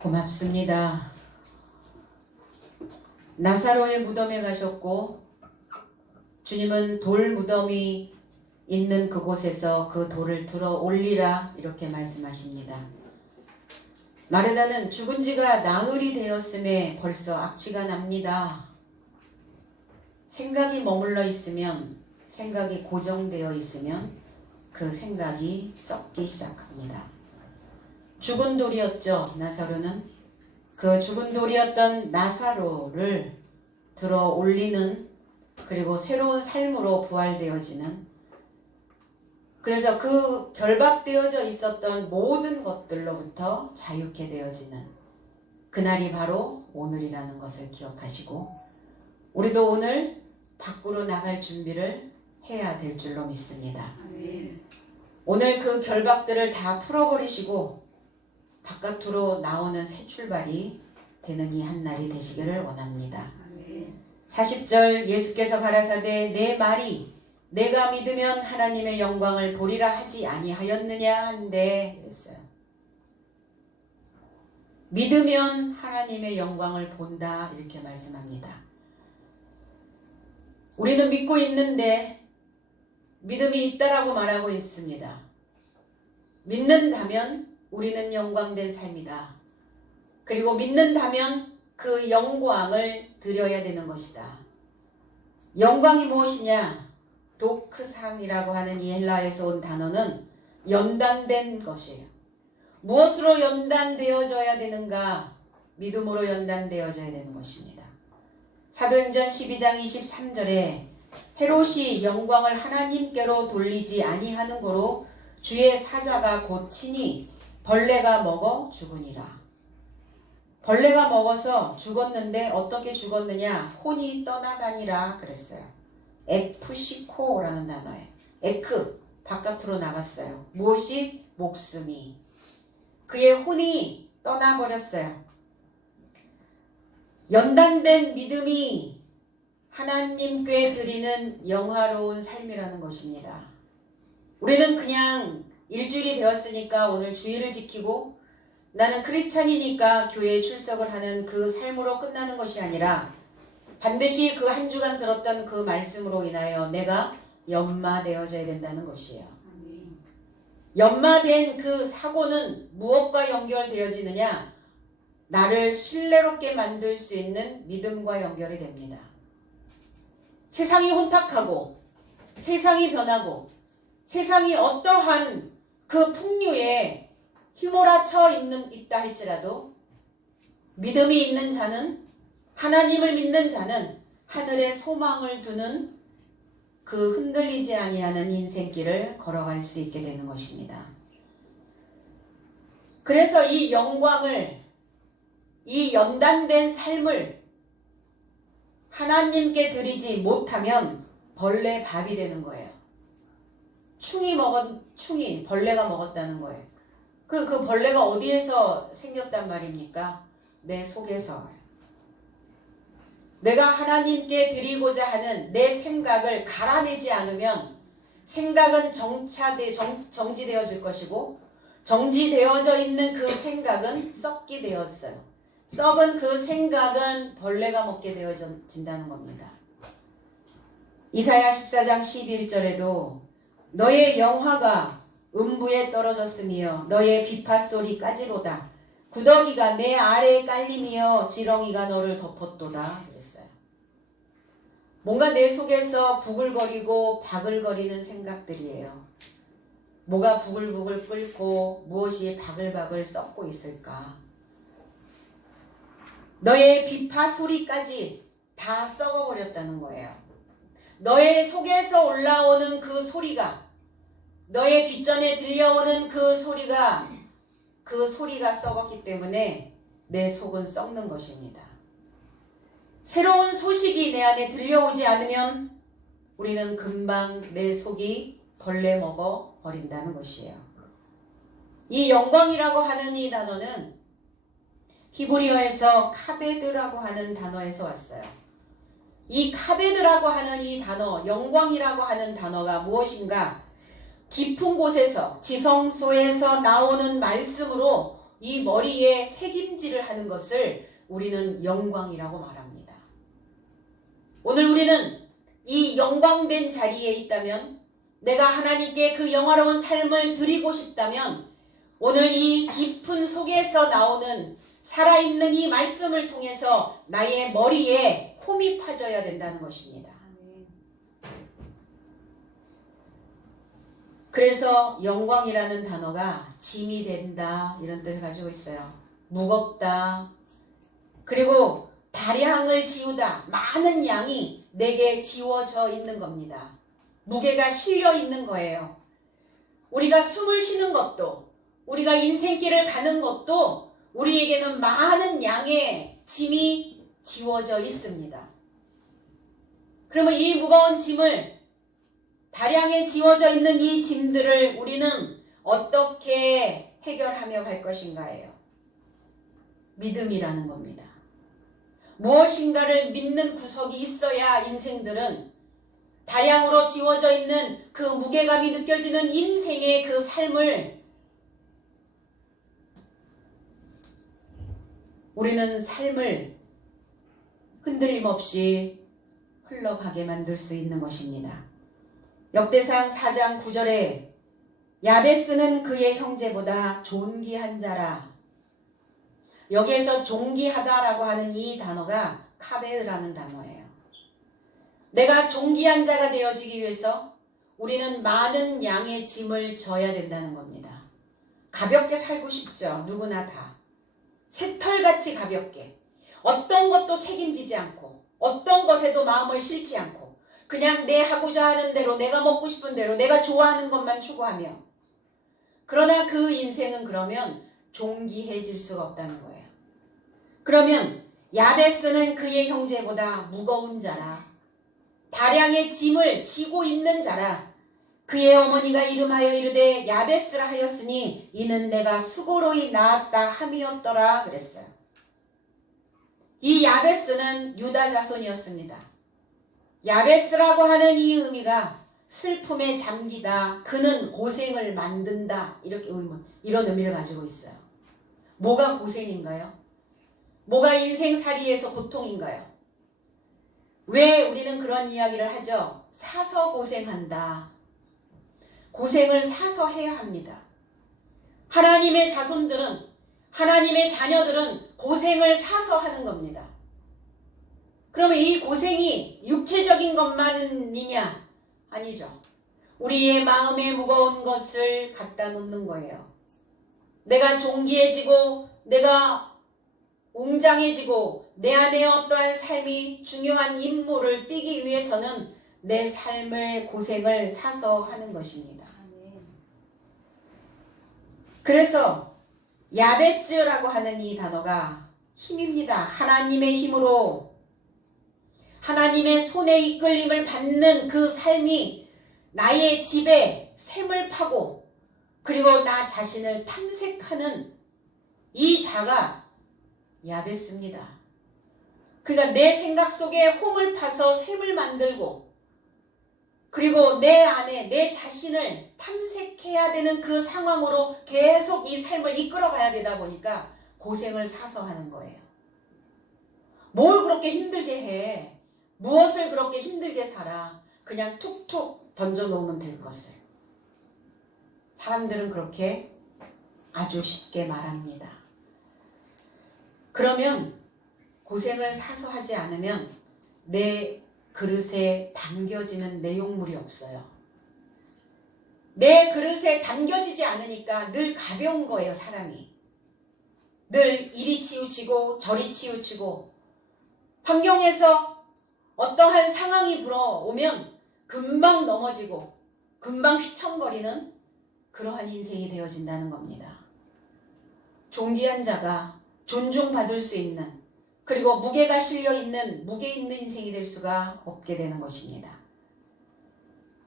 고맙습니다. 나사로의 무덤에 가셨고 주님은 돌 무덤이 있는 그곳에서 그 돌을 들어 올리라 이렇게 말씀하십니다. 마르다는 죽은 지가 나흘이 되었음에 벌써 악취가 납니다. 생각이 머물러 있으면, 생각이 고정되어 있으면 그 생각이 썩기 시작합니다. 죽은 돌이었죠, 나사로는. 그 죽은 돌이었던 나사로를 들어 올리는, 그리고 새로운 삶으로 부활되어지는, 그래서 그 결박되어져 있었던 모든 것들로부터 자유케 되어지는 그날이 바로 오늘이라는 것을 기억하시고, 우리도 오늘 밖으로 나갈 준비를 해야 될 줄로 믿습니다. 오늘 그 결박들을 다 풀어버리시고 바깥으로 나오는 새 출발이 되는 이 한날이 되시기를 원합니다. 40절 예수께서 가라사대 내 말이 내가 믿으면 하나님의 영광을 보리라 하지 아니하였느냐 한데 그랬어요. 믿으면 하나님의 영광을 본다 이렇게 말씀합니다. 우리는 믿고 있는데 믿음이 있다라고 말하고 있습니다. 믿는다면 우리는 영광된 삶이다. 그리고 믿는다면 그 영광을 드려야 되는 것이다. 영광이 무엇이냐? 도크산이라고 하는 이 헬라에서 온 단어는 연단된 것이에요. 무엇으로 연단되어져야 되는가? 믿음으로 연단되어져야 되는 것입니다. 사도행전 12장 23절에 헤롯이 영광을 하나님께로 돌리지 아니하는 고로 주의 사자가 곧 치니 벌레가 먹어 죽으니라. 벌레가 먹어서 죽었는데 어떻게 죽었느냐? 혼이 떠나가니라 그랬어요. 에프시코라는 단어에 에크 바깥으로 나갔어요. 무엇이? 목숨이. 그의 혼이 떠나버렸어요. 연단된 믿음이 하나님께 드리는 영화로운 삶이라는 것입니다. 우리는 그냥 일주일이 되었으니까 오늘 주일을 지키고 나는 크리스찬이니까 교회에 출석을 하는 그 삶으로 끝나는 것이 아니라 반드시 그 한 주간 들었던 그 말씀으로 인하여 내가 연마되어져야 된다는 것이에요. 연마된 그 사고는 무엇과 연결되어지느냐? 나를 신뢰롭게 만들 수 있는 믿음과 연결이 됩니다. 세상이 혼탁하고 세상이 변하고 세상이 어떠한 그 풍류에 휘몰아쳐 있다 할지라도 믿음이 있는 자는, 하나님을 믿는 자는 하늘에 소망을 두는 그 흔들리지 아니하는 인생길을 걸어갈 수 있게 되는 것입니다. 그래서 이 영광을, 이 연단된 삶을 하나님께 드리지 못하면 벌레 밥이 되는 거예요. 충이 벌레가 먹었다는 거예요. 그 벌레가 어디에서 생겼단 말입니까? 내 속에서. 내가 하나님께 드리고자 하는 내 생각을 갈아내지 않으면 생각은 정지되어질 것이고, 정지되어져 있는 그 생각은 썩게 되었어요. 썩은 그 생각은 벌레가 먹게 되어진다는 겁니다. 이사야 14장 11절에도 너의 영화가 음부에 떨어졌으며 너의 비파소리까지로다. 구더기가 내 아래에 깔리며 지렁이가 너를 덮었도다. 그랬어요. 뭔가 내 속에서 부글거리고 바글거리는 생각들이에요. 뭐가 부글부글 끓고 무엇이 바글바글 썩고 있을까? 너의 비파 소리까지 다 썩어버렸다는 거예요. 너의 속에서 올라오는 그 소리가, 너의 뒷전에 들려오는 그 소리가 썩었기 때문에 내 속은 썩는 것입니다. 새로운 소식이 내 안에 들려오지 않으면 우리는 금방 내 속이 벌레 먹어 버린다는 것이에요. 이 영광이라고 하는 이 단어는 히브리어에서 카베드라고 하는 단어에서 왔어요. 이 카베드라고 하는 이 단어, 영광이라고 하는 단어가 무엇인가? 깊은 곳에서, 지성소에서 나오는 말씀으로 이 머리에 새김질을 하는 것을 우리는 영광이라고 말합니다. 오늘 우리는 이 영광된 자리에 있다면, 내가 하나님께 그 영화로운 삶을 드리고 싶다면, 오늘 이 깊은 속에서 나오는 살아있는 이 말씀을 통해서 나의 머리에 홈이 파져야 된다는 것입니다. 그래서 영광이라는 단어가 짐이 된다 이런 뜻을 가지고 있어요. 무겁다. 그리고 다량을 지우다. 많은 양이 내게 지워져 있는 겁니다. 무게가 실려 있는 거예요. 우리가 숨을 쉬는 것도, 우리가 인생길을 가는 것도 우리에게는 많은 양의 짐이 지워져 있습니다. 그러면 이 무거운 짐을, 다량에 지워져 있는 이 짐들을 우리는 어떻게 해결하며 갈 것인가예요. 믿음이라는 겁니다. 무엇인가를 믿는 구석이 있어야 인생들은 다량으로 지워져 있는 그 무게감이 느껴지는 인생의 그 삶을 우리는 삶을 흔들림 없이 흘러가게 만들 수 있는 것입니다. 역대상 4장 9절에 야베스는 그의 형제보다 존귀한 자라. 여기에서 존귀하다라고 하는 이 단어가 카베르라는 단어예요. 내가 존귀한 자가 되어지기 위해서 우리는 많은 양의 짐을 져야 된다는 겁니다. 가볍게 살고 싶죠. 누구나 다. 새털같이 가볍게. 어떤 것도 책임지지 않고, 어떤 것에도 마음을 싣지 않고, 그냥 내 하고자 하는 대로, 내가 먹고 싶은 대로, 내가 좋아하는 것만 추구하며. 그러나 그 인생은 그러면 존귀해질 수가 없다는 거예요. 그러면 야베스는 그의 형제보다 무거운 자라. 다량의 짐을 지고 있는 자라. 그의 어머니가 이름하여 이르되 야베스라 하였으니 이는 내가 수고로이 낳았다 함이었더라 그랬어요. 이 야베스는 유다 자손이었습니다. 야베스라고 하는 이 의미가 슬픔에 잠기다, 그는 고생을 만든다, 이런 의미를 가지고 있어요. 뭐가 고생인가요? 뭐가 인생살이에서 고통인가요? 왜 우리는 그런 이야기를 하죠? 사서 고생한다. 고생을 사서 해야 합니다. 하나님의 자손들은, 하나님의 자녀들은 고생을 사서 하는 겁니다. 그러면 이 고생이 육체적인 것만이냐? 아니죠. 우리의 마음에 무거운 것을 갖다 놓는 거예요. 내가 존귀해지고, 내가 웅장해지고, 내 안에 어떠한 삶이 중요한 임무를 띠기 위해서는 내 삶의 고생을 사서 하는 것입니다. 그래서 야베츠라고 하는 이 단어가 힘입니다. 하나님의 힘으로, 하나님의 손에 이끌림을 받는 그 삶이 나의 집에 샘을 파고, 그리고 나 자신을 탐색하는 이 자가 야베스입니다. 그러니까 내 생각 속에 홈을 파서 샘을 만들고, 그리고 내 안에 내 자신을 탐색해야 되는 그 상황으로 계속 이 삶을 이끌어가야 되다 보니까 고생을 사서 하는 거예요. 뭘 그렇게 힘들게 해? 무엇을 그렇게 힘들게 살아? 그냥 툭툭 던져놓으면 될 것을. 사람들은 그렇게 아주 쉽게 말합니다. 그러면 고생을 사서 하지 않으면 내 그릇에 담겨지는 내용물이 없어요. 내 그릇에 담겨지지 않으니까 늘 가벼운 거예요, 사람이. 늘 이리 치우치고 저리 치우치고, 환경에서 어떠한 상황이 불어오면 금방 넘어지고 금방 휘청거리는 그러한 인생이 되어진다는 겁니다. 존귀한 자가 존중받을 수 있는, 그리고 무게가 실려있는 무게 있는 인생이 될 수가 없게 되는 것입니다.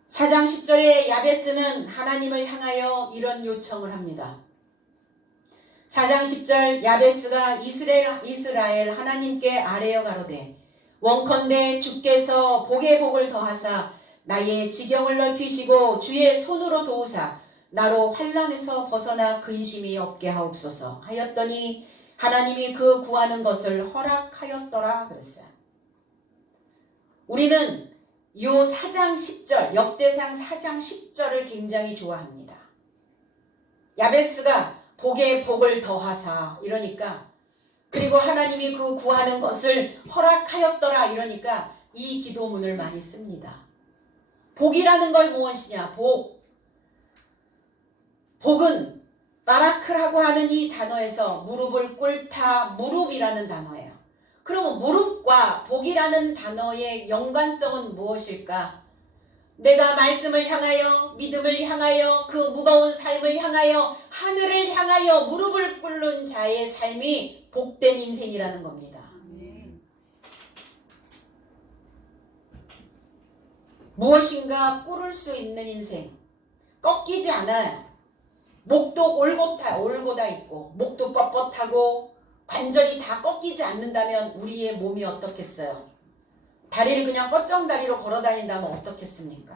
4장 10절에 야베스는 하나님을 향하여 이런 요청을 합니다. 4장 10절 야베스가 이스라엘 하나님께 아뢰어 가로되 원컨대 주께서 복에 복을 더하사 나의 지경을 넓히시고 주의 손으로 도우사 나로 환난에서 벗어나 근심이 없게 하옵소서 하였더니 하나님이 그 구하는 것을 허락하였더라 그랬어요. 우리는 요 4장 10절 역대상 4장 10절을 굉장히 좋아합니다. 야베스가 복에 복을 더하사 이러니까, 그리고 하나님이 그 구하는 것을 허락하였더라 이러니까 이 기도문을 많이 씁니다. 복이라는 걸 무엇이냐? 복은 바라크라고 하는 이 단어에서 무릎을 꿇다, 무릎이라는 단어예요. 그러면 무릎과 복이라는 단어의 연관성은 무엇일까? 내가 말씀을 향하여, 믿음을 향하여, 그 무거운 삶을 향하여, 하늘을 향하여 무릎을 꿇는 자의 삶이 복된 인생이라는 겁니다. 무엇인가 꿇을 수 있는 인생, 꺾이지 않아요. 목도 올고다 있고 목도 뻣뻣하고 관절이 다 꺾이지 않는다면 우리의 몸이 어떻겠어요? 다리를 그냥 뻗정다리로 걸어다닌다면 어떻겠습니까?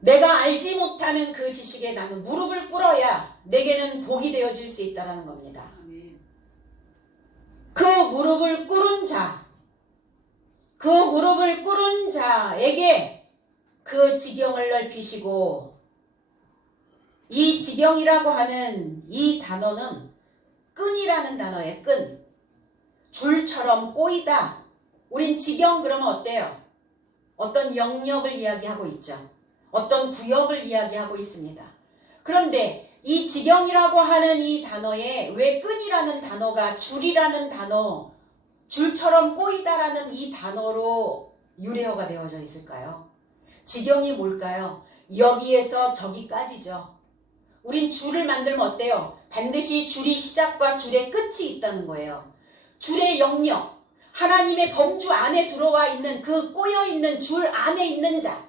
내가 알지 못하는 그 지식에 나는 무릎을 꿇어야 내게는 복이 되어질 수 있다는 겁니다. 그 무릎을 꿇은 자에게 그 지경을 넓히시고, 이 지경이라고 하는 이 단어는 끈이라는 단어예요. 끈. 줄처럼 꼬이다. 우린 지경 그러면 어때요? 어떤 영역을 이야기하고 있죠. 어떤 구역을 이야기하고 있습니다. 그런데 이 지경이라고 하는 이 단어에 왜 끈이라는 단어가 줄이라는 단어, 줄처럼 꼬이다라는 이 단어로 유래어가 되어져 있을까요? 지경이 뭘까요? 여기에서 저기까지죠. 우린 줄을 만들면 어때요? 반드시 줄이 시작과 줄의 끝이 있다는 거예요. 줄의 영역, 하나님의 범주 안에 들어와 있는 그 꼬여있는 줄 안에 있는 자,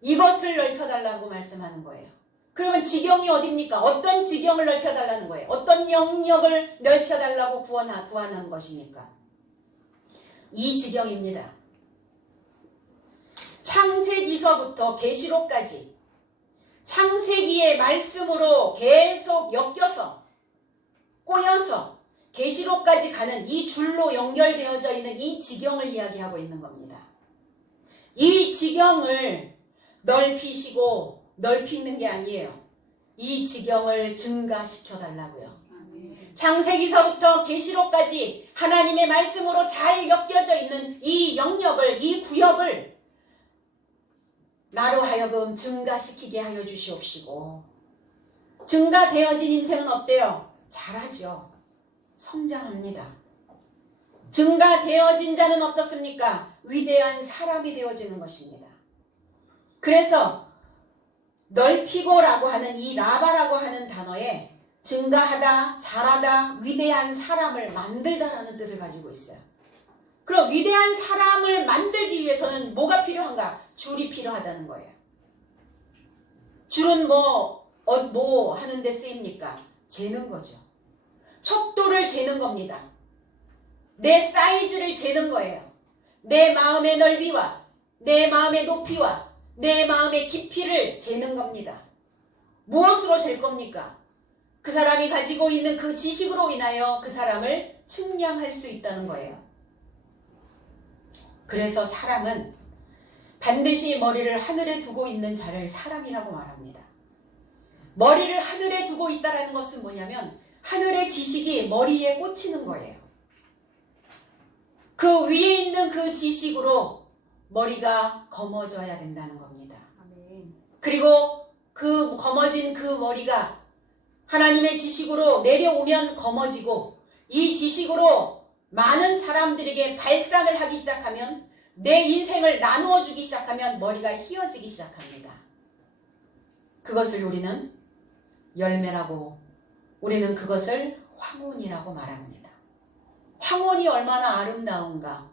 이것을 넓혀달라고 말씀하는 거예요. 그러면 지경이 어딥니까? 어떤 지경을 넓혀달라는 거예요? 어떤 영역을 넓혀달라고 구하는 것입니까? 이 지경입니다. 창세기서부터 계시록까지 창세기의 말씀으로 계속 엮여서 꼬여서 계시록까지 가는 이 줄로 연결되어져 있는 이 지경을 이야기하고 있는 겁니다. 이 지경을 넓히시고 넓히는 게 아니에요. 이 지경을 증가시켜 달라고요. 창세기서부터 계시록까지 하나님의 말씀으로 잘 엮여져 있는 이 영역을, 이 구역을 나로 하여금 증가시키게 하여 주시옵시고, 증가되어진 인생은 어때요? 잘하죠. 성장합니다. 증가되어진 자는 어떻습니까? 위대한 사람이 되어지는 것입니다. 그래서 넓히고라고 하는 이 라바라고 하는 단어에 증가하다, 잘하다, 위대한 사람을 만들다라는 뜻을 가지고 있어요. 그럼 위대한 사람을 만들기 위해서는 뭐가 필요한가? 줄이 필요하다는 거예요. 줄은 뭐 하는 데 쓰입니까? 재는 거죠. 척도를 재는 겁니다. 내 사이즈를 재는 거예요. 내 마음의 넓이와 내 마음의 높이와 내 마음의 깊이를 재는 겁니다. 무엇으로 잴 겁니까? 그 사람이 가지고 있는 그 지식으로 인하여 그 사람을 측량할 수 있다는 거예요. 그래서 사람은 반드시 머리를 하늘에 두고 있는 자를 사람이라고 말합니다. 머리를 하늘에 두고 있다는 것은 뭐냐면 하늘의 지식이 머리에 꽂히는 거예요. 그 위에 있는 그 지식으로 머리가 검어져야 된다는 겁니다. 그리고 그 검어진 그 머리가 하나님의 지식으로 내려오면 검어지고, 이 지식으로 많은 사람들에게 발산을 하기 시작하면, 내 인생을 나누어 주기 시작하면 머리가 휘어지기 시작합니다. 그것을 우리는 열매라고, 우리는 그것을 황혼이라고 말합니다. 황혼이 얼마나 아름다운가.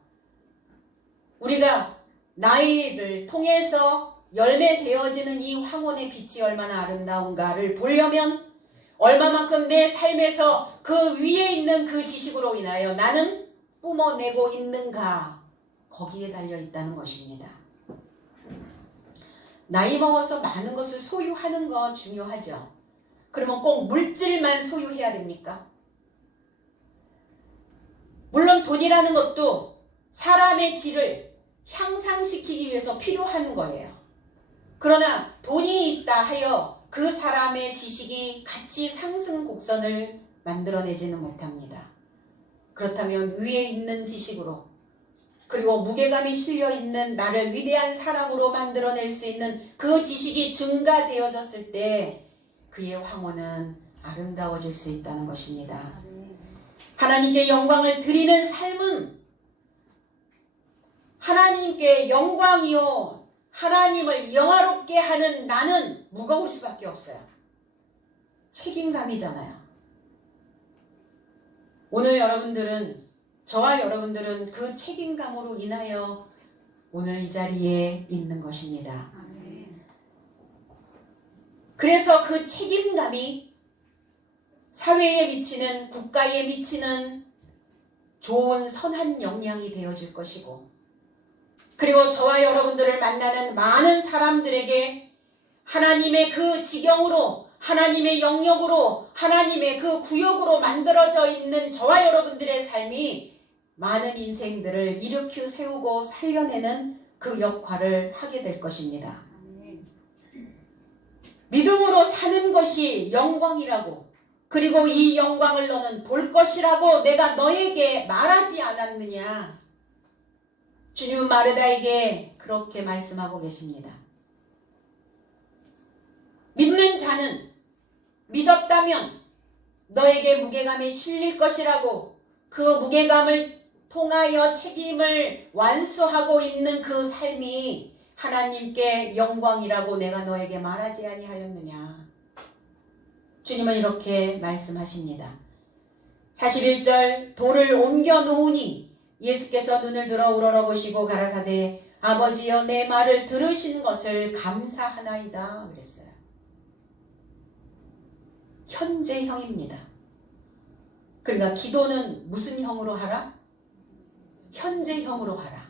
우리가 나이를 통해서 열매되어지는 이 황혼의 빛이 얼마나 아름다운가를 보려면 얼마만큼 내 삶에서 그 위에 있는 그 지식으로 인하여 나는 뿜어내고 있는가, 거기에 달려 있다는 것입니다. 나이 먹어서 많은 것을 소유하는 거 중요하죠. 그러면 꼭 물질만 소유해야 됩니까? 물론 돈이라는 것도 사람의 질을 향상시키기 위해서 필요한 거예요. 그러나 돈이 있다 하여 그 사람의 지식이 가치 상승 곡선을 만들어내지는 못합니다. 그렇다면 위에 있는 지식으로 그리고 무게감이 실려있는 나를 위대한 사람으로 만들어낼 수 있는 그 지식이 증가되어졌을 때 그의 황혼은 아름다워질 수 있다는 것입니다. 하나님께 영광을 드리는 삶은 하나님께 영광이요 하나님을 영화롭게 하는 나는 무거울 수밖에 없어요. 책임감이잖아요. 오늘 여러분들은 저와 여러분들은 그 책임감으로 인하여 오늘 이 자리에 있는 것입니다. 그래서 그 책임감이 사회에 미치는 국가에 미치는 좋은 선한 영향이 되어질 것이고 그리고 저와 여러분들을 만나는 많은 사람들에게 하나님의 그 지경으로 하나님의 영역으로 하나님의 그 구역으로 만들어져 있는 저와 여러분들의 삶이 많은 인생들을 일으켜 세우고 살려내는 그 역할을 하게 될 것입니다. 믿음으로 사는 것이 영광이라고 그리고 이 영광을 너는 볼 것이라고 내가 너에게 말하지 않았느냐. 주님은 마르다에게 그렇게 말씀하고 계십니다. 믿는 자는 믿었다면 너에게 무게감이 실릴 것이라고 그 무게감을 통하여 책임을 완수하고 있는 그 삶이 하나님께 영광이라고 내가 너에게 말하지 아니하였느냐. 주님은 이렇게 말씀하십니다. 41절 돌을 옮겨 놓으니 예수께서 눈을 들어 우러러보시고 가라사대 아버지여 내 말을 들으신 것을 감사하나이다 그랬어요. 현재형입니다. 그러니까 기도는 무슨 형으로 하라? 현재형으로 하라.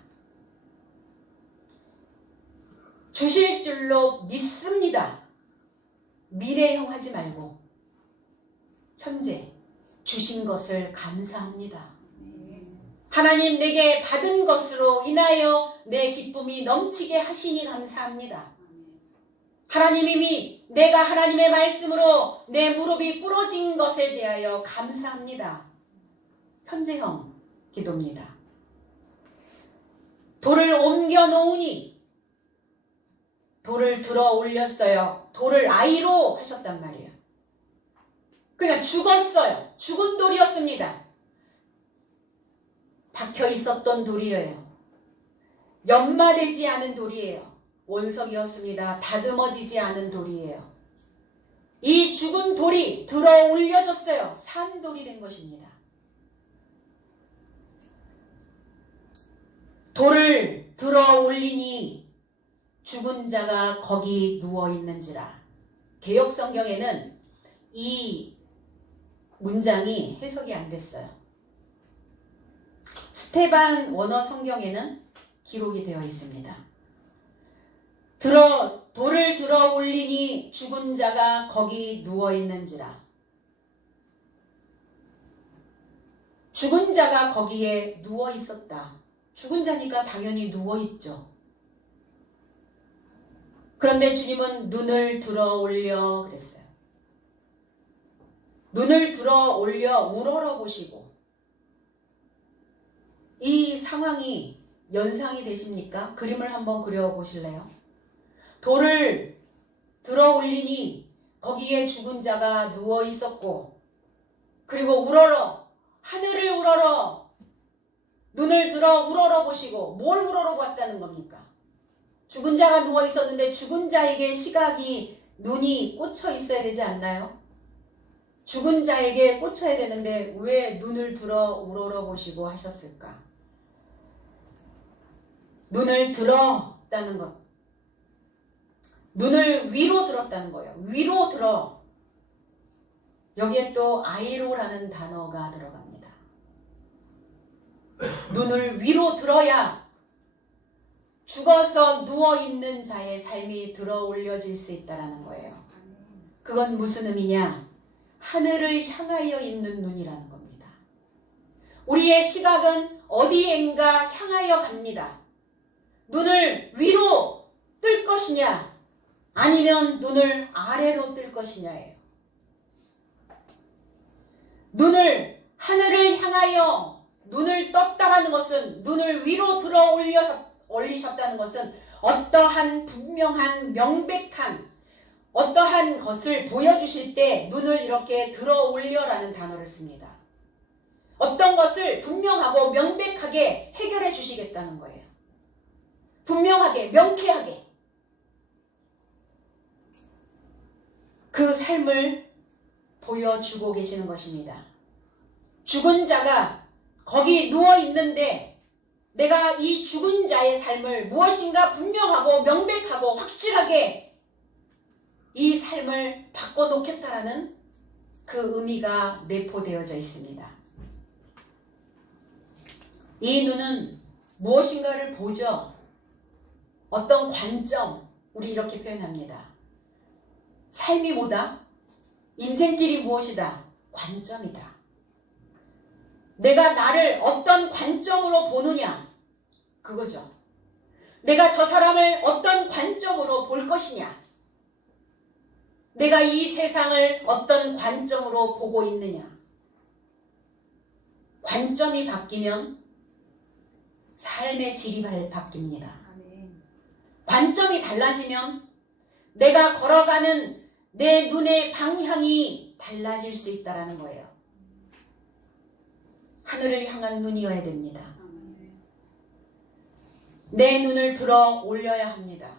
주실 줄로 믿습니다. 미래형 하지 말고 현재 주신 것을 감사합니다. 하나님 내게 받은 것으로 인하여 내 기쁨이 넘치게 하시니 감사합니다. 하나님 이미 내가 하나님의 말씀으로 내 무릎이 꿇어진 것에 대하여 감사합니다. 현재형 기도입니다. 돌을 옮겨 놓으니 돌을 들어 올렸어요. 돌을 아이로 하셨단 말이에요. 그러니까 죽었어요. 죽은 돌이었습니다. 박혀 있었던 돌이에요. 연마되지 않은 돌이에요. 원석이었습니다. 다듬어지지 않은 돌이에요. 이 죽은 돌이 들어 올려졌어요. 산 돌이 된 것입니다. 돌을 들어 올리니 죽은 자가 거기 누워 있는지라. 개역 성경에는 이 문장이 해석이 안 됐어요. 스테반 원어 성경에는 기록이 되어 있습니다. 돌을 들어 올리니 죽은 자가 거기 누워 있는지라. 죽은 자가 거기에 누워 있었다. 죽은 자니까 당연히 누워 있죠. 그런데 주님은 눈을 들어 올려 그랬어요. 눈을 들어 올려 우러러 보시고 이 상황이 연상이 되십니까? 그림을 한번 그려 보실래요? 돌을 들어 올리니 거기에 죽은 자가 누워 있었고 그리고 우러러 하늘을 우러러 눈을 들어 우러러 보시고 뭘 우러러 봤다는 겁니까? 죽은 자가 누워 있었는데 죽은 자에게 시각이 눈이 꽂혀 있어야 되지 않나요? 죽은 자에게 꽂혀야 되는데 왜 눈을 들어 우러러 보시고 하셨을까? 눈을 들었다는 것. 눈을 위로 들었다는 거예요. 위로 들어. 여기에 또 아이로라는 단어가 들어갑니다. 눈을 위로 들어야 죽어서 누워있는 자의 삶이 들어 올려질 수 있다는 거예요. 그건 무슨 의미냐? 하늘을 향하여 있는 눈이라는 겁니다. 우리의 시각은 어디엔가 향하여 갑니다. 눈을 위로 뜰 것이냐 아니면 눈을 아래로 뜰 것이냐예요. 눈을 하늘을 향하여 눈을 떴다라는 것은, 눈을 위로 들어 올리셨다는 것은 어떠한 분명한 명백한 어떠한 것을 보여주실 때 눈을 이렇게 들어 올려라는 단어를 씁니다. 어떤 것을 분명하고 명백하게 해결해 주시겠다는 거예요. 분명하게, 명쾌하게. 그 삶을 보여주고 계시는 것입니다. 죽은 자가 거기 누워있는데 내가 이 죽은 자의 삶을 무엇인가 분명하고 명백하고 확실하게 이 삶을 바꿔놓겠다라는 그 의미가 내포되어져 있습니다. 이 눈은 무엇인가를 보죠. 어떤 관점, 우리 이렇게 표현합니다. 삶이 뭐다? 인생길이 무엇이다? 관점이다. 내가 나를 어떤 관점으로 보느냐? 그거죠. 내가 저 사람을 어떤 관점으로 볼 것이냐? 내가 이 세상을 어떤 관점으로 보고 있느냐? 관점이 바뀌면 삶의 질이 바뀝니다. 관점이 달라지면 내가 걸어가는 내 눈의 방향이 달라질 수 있다는 거예요. 하늘을 향한 눈이어야 됩니다. 내 눈을 들어 올려야 합니다.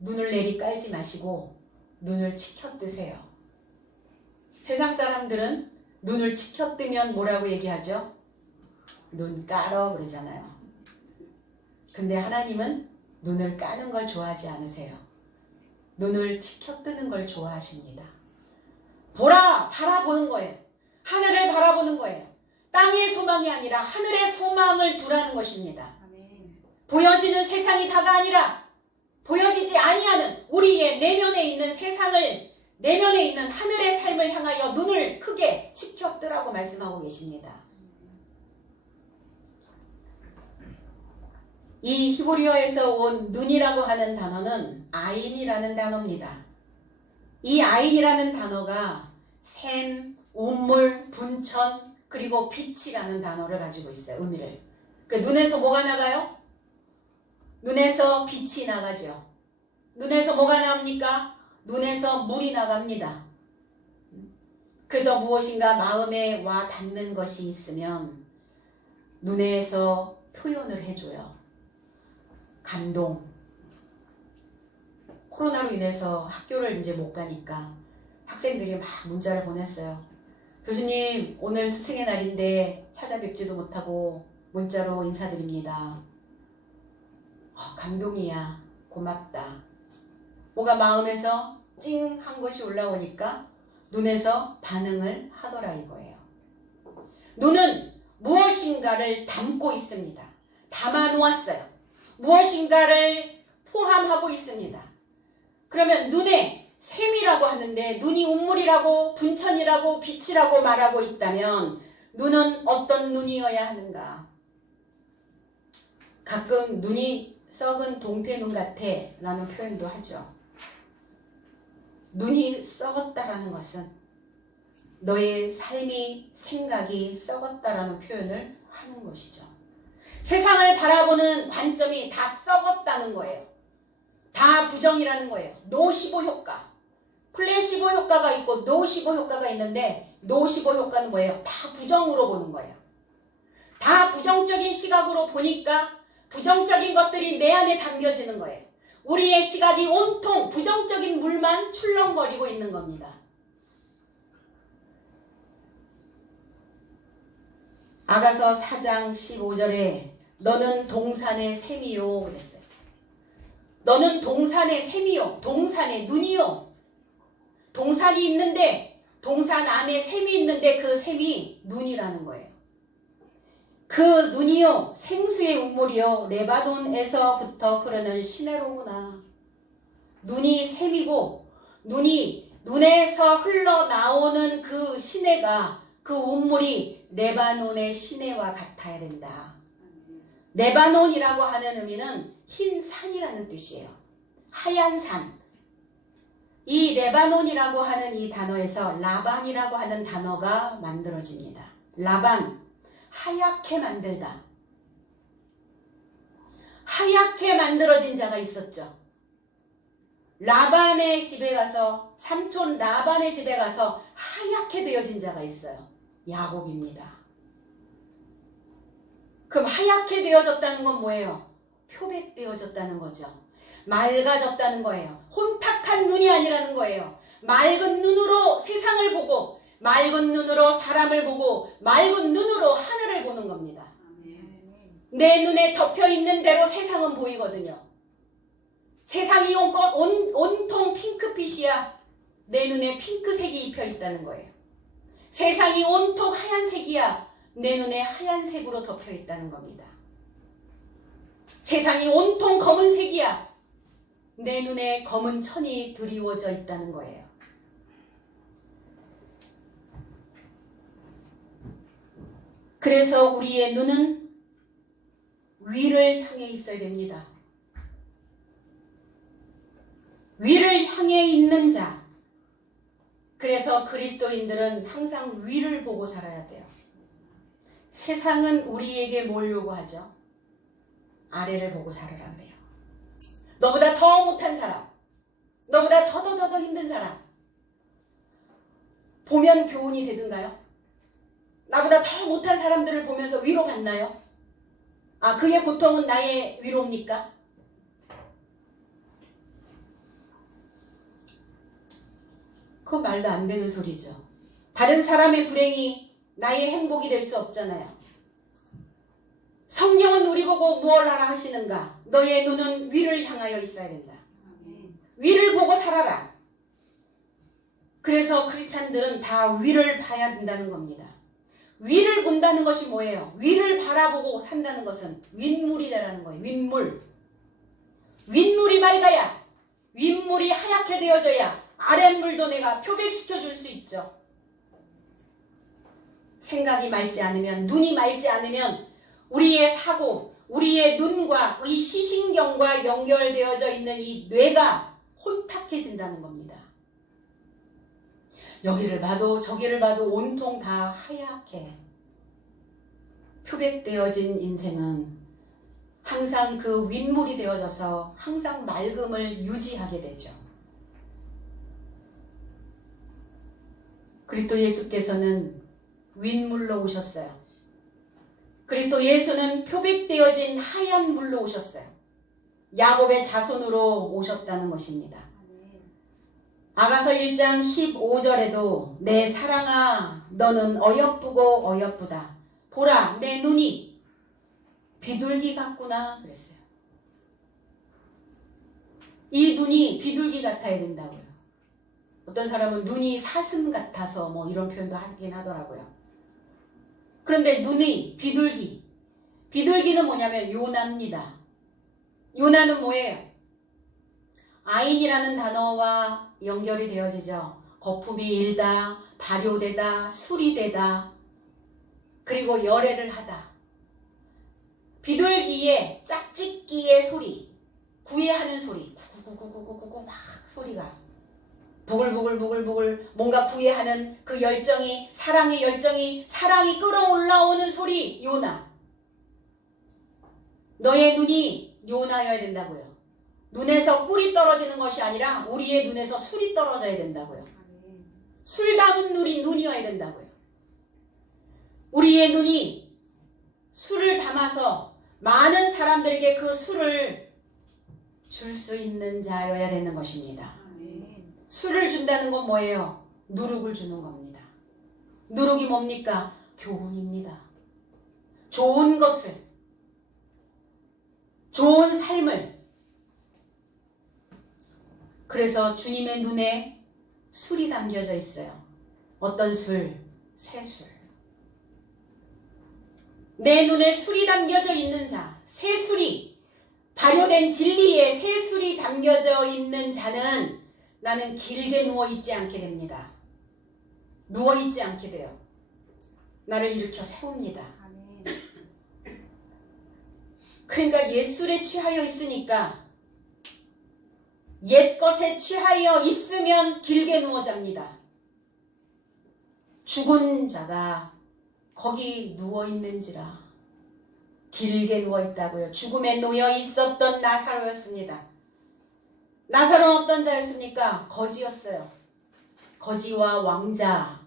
눈을 내리 깔지 마시고 눈을 치켜뜨세요. 세상 사람들은 눈을 치켜뜨면 뭐라고 얘기하죠? 눈 깔어 그러잖아요. 근데 하나님은 눈을 까는 걸 좋아하지 않으세요. 눈을 치켜뜨는 걸 좋아하십니다. 바라보는 거예요. 하늘을 바라보는 거예요. 땅의 소망이 아니라 하늘의 소망을 두라는 것입니다. 보여지는 세상이 다가 아니라 보여지지 아니하는 우리의 내면에 있는 세상을, 내면에 있는 하늘의 삶을 향하여 눈을 크게 치켜뜨라고 말씀하고 계십니다. 이 히브리어에서 온 눈이라고 하는 단어는 아인이라는 단어입니다. 이 아인이라는 단어가 샘, 운물, 분천, 그리고 빛이라는 단어를 가지고 있어요. 의미를. 그 눈에서 뭐가 나가요? 눈에서 빛이 나가죠. 눈에서 뭐가 나옵니까? 눈에서 물이 나갑니다. 그래서 무엇인가 마음에 와 닿는 것이 있으면 눈에서 표현을 해줘요. 감동. 코로나로 인해서 학교를 이제 못 가니까 학생들이 막 문자를 보냈어요. 교수님, 오늘 스승의 날인데 찾아뵙지도 못하고 문자로 인사드립니다. 감동이야. 고맙다. 뭐가 마음에서 찡한 것이 올라오니까 눈에서 반응을 하더라 이거예요. 눈은 무엇인가를 담고 있습니다. 담아 놓았어요. 무엇인가를 포함하고 있습니다. 그러면 눈에 샘이라고 하는데 눈이 운물이라고 분천이라고 빛이라고 말하고 있다면 눈은 어떤 눈이어야 하는가? 가끔 눈이 썩은 동태눈 같아 라는 표현도 하죠. 눈이 썩었다라는 것은 너의 삶이, 생각이 썩었다라는 표현을 하는 것이죠. 세상을 바라보는 관점이 다 썩었다는 거예요. 다 부정이라는 거예요. 노시보 효과. 플레시보 효과가 있고 노시보 효과가 있는데 노시보 효과는 뭐예요? 다 부정으로 보는 거예요. 다 부정적인 시각으로 보니까 부정적인 것들이 내 안에 담겨지는 거예요. 우리의 시각이 온통 부정적인 물만 출렁거리고 있는 겁니다. 아가서 4장 15절에 너는 동산의 샘이요 그랬어요. 너는 동산의 샘이요. 동산의 눈이요. 동산이 있는데 동산 안에 샘이 있는데 그 샘이 눈이라는 거예요. 그 눈이요 생수의 운물이요 레바논에서부터 흐르는 시내로구나. 눈이 샘이고 눈에서 흘러나오는 그 시내가 그 운물이 레바논의 시내와 같아야 된다. 레바논이라고 하는 의미는 흰 산이라는 뜻이에요. 하얀 산. 이 레바논이라고 하는 이 단어에서 라반이라고 하는 단어가 만들어집니다. 라반, 하얗게 만들다. 하얗게 만들어진 자가 있었죠. 라반의 집에 가서, 삼촌 라반의 집에 가서 하얗게 되어진 자가 있어요. 야곱입니다. 그럼 하얗게 되어졌다는 건 뭐예요? 표백되어졌다는 거죠. 맑아졌다는 거예요. 혼탁한 눈이 아니라는 거예요. 맑은 눈으로 세상을 보고, 맑은 눈으로 사람을 보고, 맑은 눈으로 하늘을 보는 겁니다. 내 눈에 덮여 있는 대로 세상은 보이거든요. 세상이 온통 핑크빛이야. 내 눈에 핑크색이 입혀 있다는 거예요. 세상이 온통 하얀색이야. 내 눈에 하얀색으로 덮여 있다는 겁니다. 세상이 온통 검은색이야. 내 눈에 검은 천이 드리워져 있다는 거예요. 그래서 우리의 눈은 위를 향해 있어야 됩니다. 위를 향해 있는 자. 그래서 그리스도인들은 항상 위를 보고 살아야 돼요. 세상은 우리에게 뭘 요구하죠? 아래를 보고 살으라 그래요. 너보다 더 못한 사람, 너보다 더 힘든 사람 보면 교훈이 되든가요? 나보다 더 못한 사람들을 보면서 위로받나요? 아, 그의 고통은 나의 위로입니까? 그거 말도 안 되는 소리죠. 다른 사람의 불행이 나의 행복이 될 수 없잖아요. 성령은 우리 보고 무엇을 하라 하시는가? 너의 눈은 위를 향하여 있어야 된다. 위를 보고 살아라. 그래서 크리스찬들은 다 위를 봐야 된다는 겁니다. 위를 본다는 것이 뭐예요? 위를 바라보고 산다는 것은 윗물이라는 거예요. 윗물. 윗물이 맑아야, 윗물이 하얗게 되어져야 아랫물도 내가 표백시켜 줄 수 있죠. 생각이 맑지 않으면, 눈이 맑지 않으면 우리의 사고, 우리의 눈과 이 시신경과 연결되어져 있는 이 뇌가 혼탁해진다는 겁니다. 여기를 봐도 저기를 봐도 온통 다 하얗게 표백되어진 인생은 항상 그 윗물이 되어져서 항상 맑음을 유지하게 되죠. 그리스도 예수께서는 윗물로 오셨어요. 그리스도 예수는 표백되어진 하얀 물로 오셨어요. 야곱의 자손으로 오셨다는 것입니다. 아가서 1장 15절에도 내 사랑아 너는 어여쁘고 어여쁘다. 보라 내 눈이 비둘기 같구나 그랬어요. 이 눈이 비둘기 같아야 된다고요. 어떤 사람은 눈이 사슴 같아서 뭐 이런 표현도 하긴 하더라고요. 그런데 눈이 비둘기는 뭐냐면 요나입니다. 요나는 뭐예요? 아인이라는 단어와 연결이 되어지죠. 거품이 일다, 발효되다, 수리되다, 그리고 열애를 하다. 비둘기의 짝짓기의 소리, 구애하는 소리, 구구구구구구구 막 소리가 부글부글부글부글 뭔가 구애하는 그 열정이, 사랑의 열정이, 사랑이 끌어올라오는 소리, 요나. 너의 눈이 요나여야 된다고요. 눈에서 꿀이 떨어지는 것이 아니라 우리의 눈에서 술이 떨어져야 된다고요. 술 담은 눈이어야 된다고요. 우리의 눈이 술을 담아서 많은 사람들에게 그 술을 줄 수 있는 자여야 되는 것입니다. 술을 준다는 건 뭐예요? 누룩을 주는 겁니다. 누룩이 뭡니까? 교훈입니다. 좋은 것을, 좋은 삶을. 그래서 주님의 눈에 술이 담겨져 있어요. 어떤 술? 새 술. 내 눈에 술이 담겨져 있는 자, 새술이 발효된 진리에 새술이 담겨져 있는 자는 나는 길게 누워있지 않게 됩니다. 누워있지 않게 돼요. 나를 일으켜 세웁니다. 아멘. 그러니까 옛술에 취하여 있으니까 옛것에 취하여 있으면 길게 누워 잡니다. 죽은 자가 거기 누워있는지라 길게 누워있다고요. 죽음에 놓여 있었던 나사로였습니다. 나사로는 어떤 자였습니까? 거지였어요. 거지와 왕자.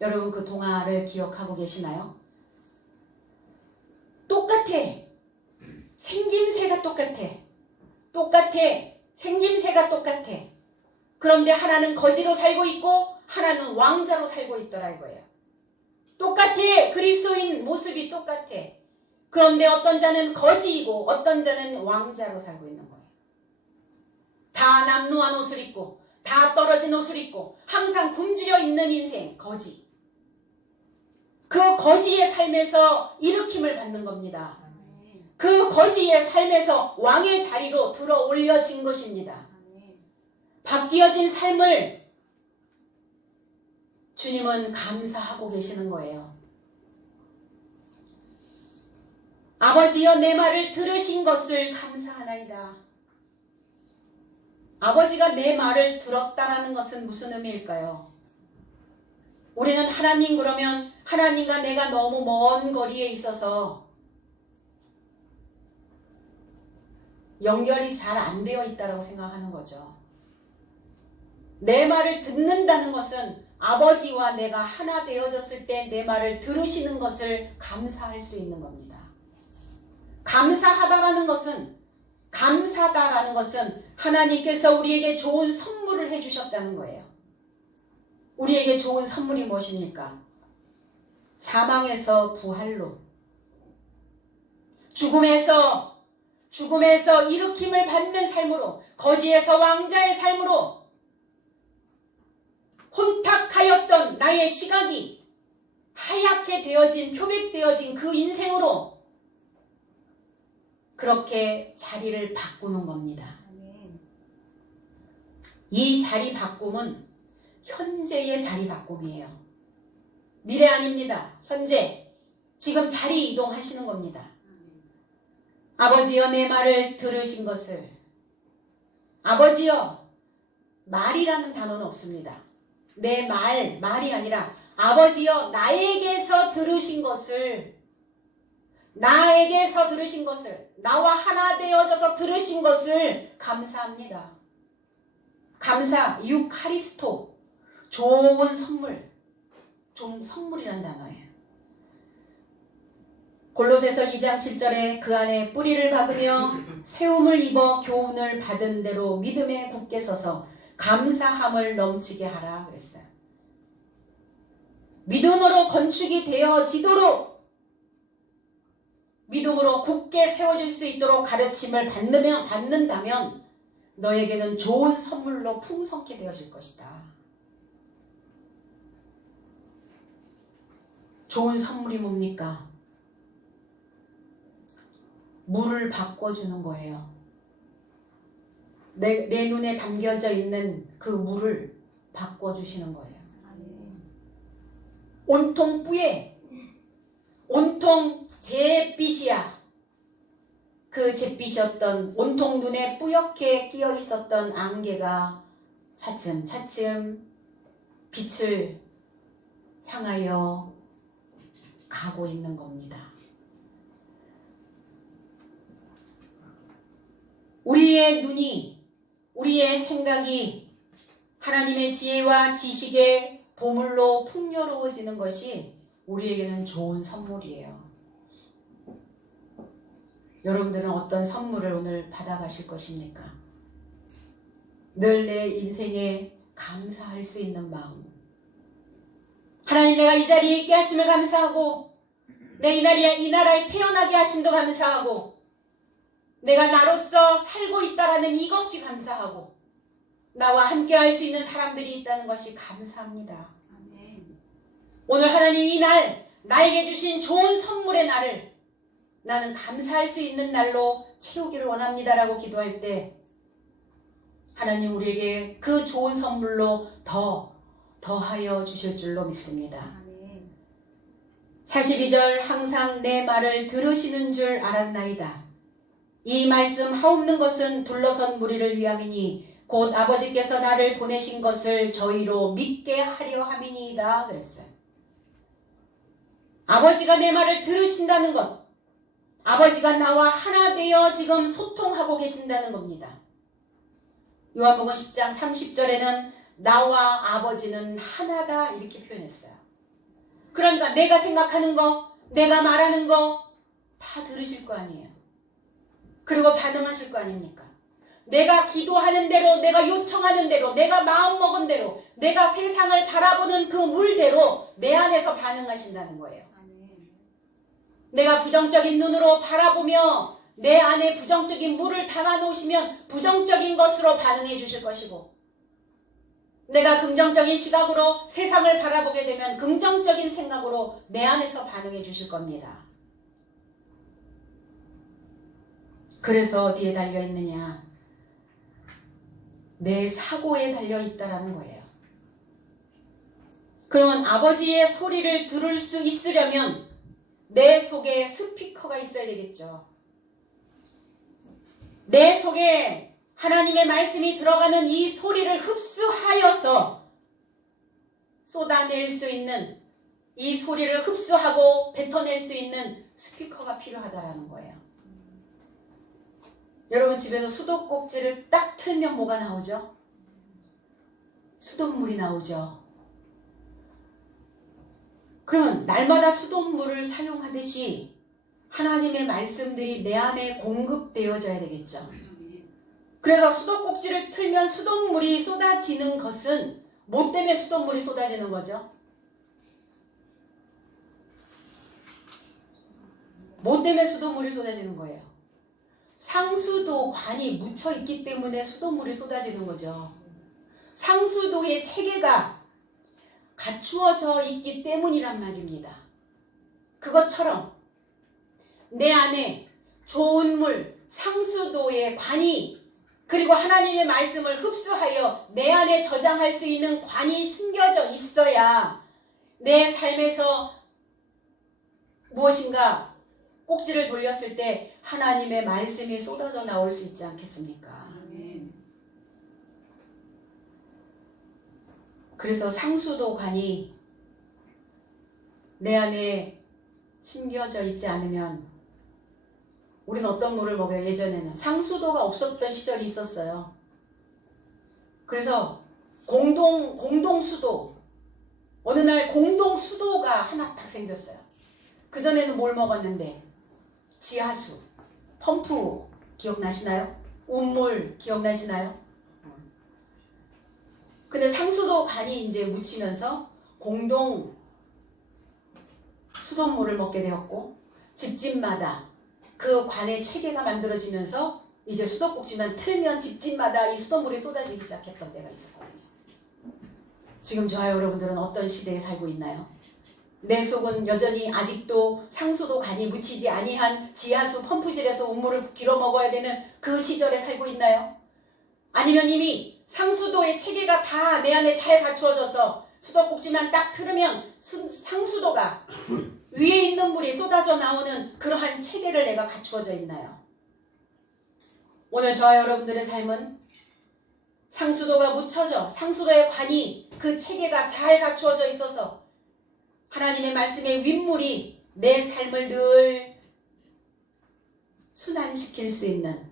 여러분 그 동화를 기억하고 계시나요? 똑같아. 생김새가 똑같아. 똑같아. 생김새가 똑같아. 그런데 하나는 거지로 살고 있고 하나는 왕자로 살고 있더라 이거예요. 똑같아. 그리스도인 모습이 똑같아. 그런데 어떤 자는 거지이고 어떤 자는 왕자로 살고 있는 거예요. 다 남루한 옷을 입고 다 떨어진 옷을 입고 항상 굶주려 있는 인생 거지. 그 거지의 삶에서 일으킴을 받는 겁니다. 그 거지의 삶에서 왕의 자리로 들어 올려진 것입니다. 바뀌어진 삶을 주님은 감사하고 계시는 거예요. 아버지여 내 말을 들으신 것을 감사하나이다. 아버지가 내 말을 들었다라는 것은 무슨 의미일까요? 우리는 하나님 그러면 하나님과 내가 너무 먼 거리에 있어서 연결이 잘 안 되어 있다고 생각하는 거죠. 내 말을 듣는다는 것은 아버지와 내가 하나 되어졌을 때 내 말을 들으시는 것을 감사할 수 있는 겁니다. 감사하다라는 것은 감사다라는 것은 하나님께서 우리에게 좋은 선물을 해주셨다는 거예요. 우리에게 좋은 선물이 무엇입니까? 사망에서 부활로 죽음에서 일으킴을 받는 삶으로 거지에서 왕자의 삶으로 혼탁하였던 나의 시각이 하얗게 되어진 표백되어진 그 인생으로 그렇게 자리를 바꾸는 겁니다. 이 자리 바꿈은 현재의 자리 바꿈이에요. 미래 아닙니다. 현재 지금 자리 이동하시는 겁니다. 아버지여 내 말을 들으신 것을 아버지여 말이라는 단어는 없습니다. 내 말이 아니라 아버지여 나에게서 들으신 것을 나와 하나 되어져서 들으신 것을 감사합니다. 감사, 유카리스토 좋은 선물 좀 선물이라는 단어예요. 골로새서 2장 7절에 그 안에 뿌리를 박으며 세움을 입어 교훈을 받은 대로 믿음에 굳게 서서 감사함을 넘치게 하라 그랬어요. 믿음으로 건축이 되어지도록 믿음으로 굳게 세워질 수 있도록 가르침을 받는다면 너에게는 좋은 선물로 풍성케 되어질 것이다. 좋은 선물이 뭡니까? 물을 바꿔주는 거예요. 내 눈에 담겨져 있는 그 물을 바꿔주시는 거예요. 온통 뿌예, 온통 잿빛이야. 그 잿빛이었던 온통 눈에 뿌옇게 끼어 있었던 안개가 차츰차츰 빛을 향하여 가고 있는 겁니다. 우리의 눈이, 우리의 생각이 하나님의 지혜와 지식의 보물로 풍요로워지는 것이 우리에게는 좋은 선물이에요. 여러분들은 어떤 선물을 오늘 받아가실 것입니까? 늘 내 인생에 감사할 수 있는 마음. 하나님 내가 이 자리에 있게 하심을 감사하고 내 이 나라에 태어나게 하심도 감사하고 내가 나로서 살고 있다라는 이것이 감사하고 나와 함께 할 수 있는 사람들이 있다는 것이 감사합니다. 아멘. 오늘 하나님 이 날 나에게 주신 좋은 선물의 날을 나는 감사할 수 있는 날로 채우기를 원합니다라고 기도할 때 하나님 우리에게 그 좋은 선물로 더하여 주실 줄로 믿습니다. 42절 항상 내 말을 들으시는 줄 알았나이다. 이 말씀 하옵는 것은 둘러선 무리를 위함이니 곧 아버지께서 나를 보내신 것을 저희로 믿게 하려 함이니이다 그랬어요. 아버지가 내 말을 들으신다는 것, 아버지가 나와 하나 되어 지금 소통하고 계신다는 겁니다. 요한복음 10장 30절에는 나와 아버지는 하나다 이렇게 표현했어요. 그러니까 내가 생각하는 거, 내가 말하는 거 다 들으실 거 아니에요. 그리고 반응하실 거 아닙니까? 내가 기도하는 대로, 내가 요청하는 대로, 내가 마음먹은 대로, 내가 세상을 바라보는 그 물대로 내 안에서 반응하신다는 거예요. 내가 부정적인 눈으로 바라보며 내 안에 부정적인 물을 담아놓으시면 부정적인 것으로 반응해 주실 것이고, 내가 긍정적인 시각으로 세상을 바라보게 되면 긍정적인 생각으로 내 안에서 반응해 주실 겁니다. 그래서 어디에 달려있느냐? 내 사고에 달려있다라는 거예요. 그러면 아버지의 소리를 들을 수 있으려면 내 속에 스피커가 있어야 되겠죠. 내 속에 하나님의 말씀이 들어가는 이 소리를 흡수하여서 쏟아낼 수 있는, 이 소리를 흡수하고 뱉어낼 수 있는 스피커가 필요하다라는 거예요. 여러분 집에서 수도꼭지를 딱 틀면 뭐가 나오죠? 수돗물이 나오죠. 그러면 날마다 수돗물을 사용하듯이 하나님의 말씀들이 내 안에 공급되어져야 되겠죠. 그래서 수도꼭지를 틀면 수돗물이 쏟아지는 것은 뭐 때문에 수돗물이 쏟아지는 거죠? 뭐 때문에 수돗물이 쏟아지는 거예요? 상수도 관이 묻혀 있기 때문에 수돗물이 쏟아지는 거죠. 상수도의 체계가 갖추어져 있기 때문이란 말입니다. 그것처럼 내 안에 좋은 물, 상수도의 관이, 그리고 하나님의 말씀을 흡수하여 내 안에 저장할 수 있는 관이 심겨져 있어야 내 삶에서 무엇인가 꼭지를 돌렸을 때 하나님의 말씀이 쏟아져 나올 수 있지 않겠습니까? 그래서 상수도관이 내 안에 심겨져 있지 않으면 우리는 어떤 물을 먹어요? 예전에는 상수도가 없었던 시절이 있었어요. 그래서 공동수도, 어느 날 공동수도가 하나 딱 생겼어요. 그전에는 뭘 먹었는데? 지하수, 펌프 기억나시나요? 운물 기억나시나요? 근데 상수도 관이 이제 묻히면서 공동 수돗물을 먹게 되었고, 집집마다 그 관의 체계가 만들어지면서 이제 수도꼭지만 틀면 집집마다 이 수돗물이 쏟아지기 시작했던 때가 있었거든요. 지금 저와 여러분들은 어떤 시대에 살고 있나요? 내 속은 여전히 아직도 상수도 관이 묻히지 아니한 지하수 펌프질에서 운물을 길어 먹어야 되는 그 시절에 살고 있나요? 아니면 이미 상수도의 체계가 다 내 안에 잘 갖추어져서 수도꼭지만 딱 틀으면 상수도가 위에 있는 물이 쏟아져 나오는 그러한 체계를 내가 갖추어져 있나요? 오늘 저와 여러분들의 삶은 상수도가 묻혀져, 상수도의 관이, 그 체계가 잘 갖추어져 있어서 하나님의 말씀의 윗물이 내 삶을 늘 순환시킬 수 있는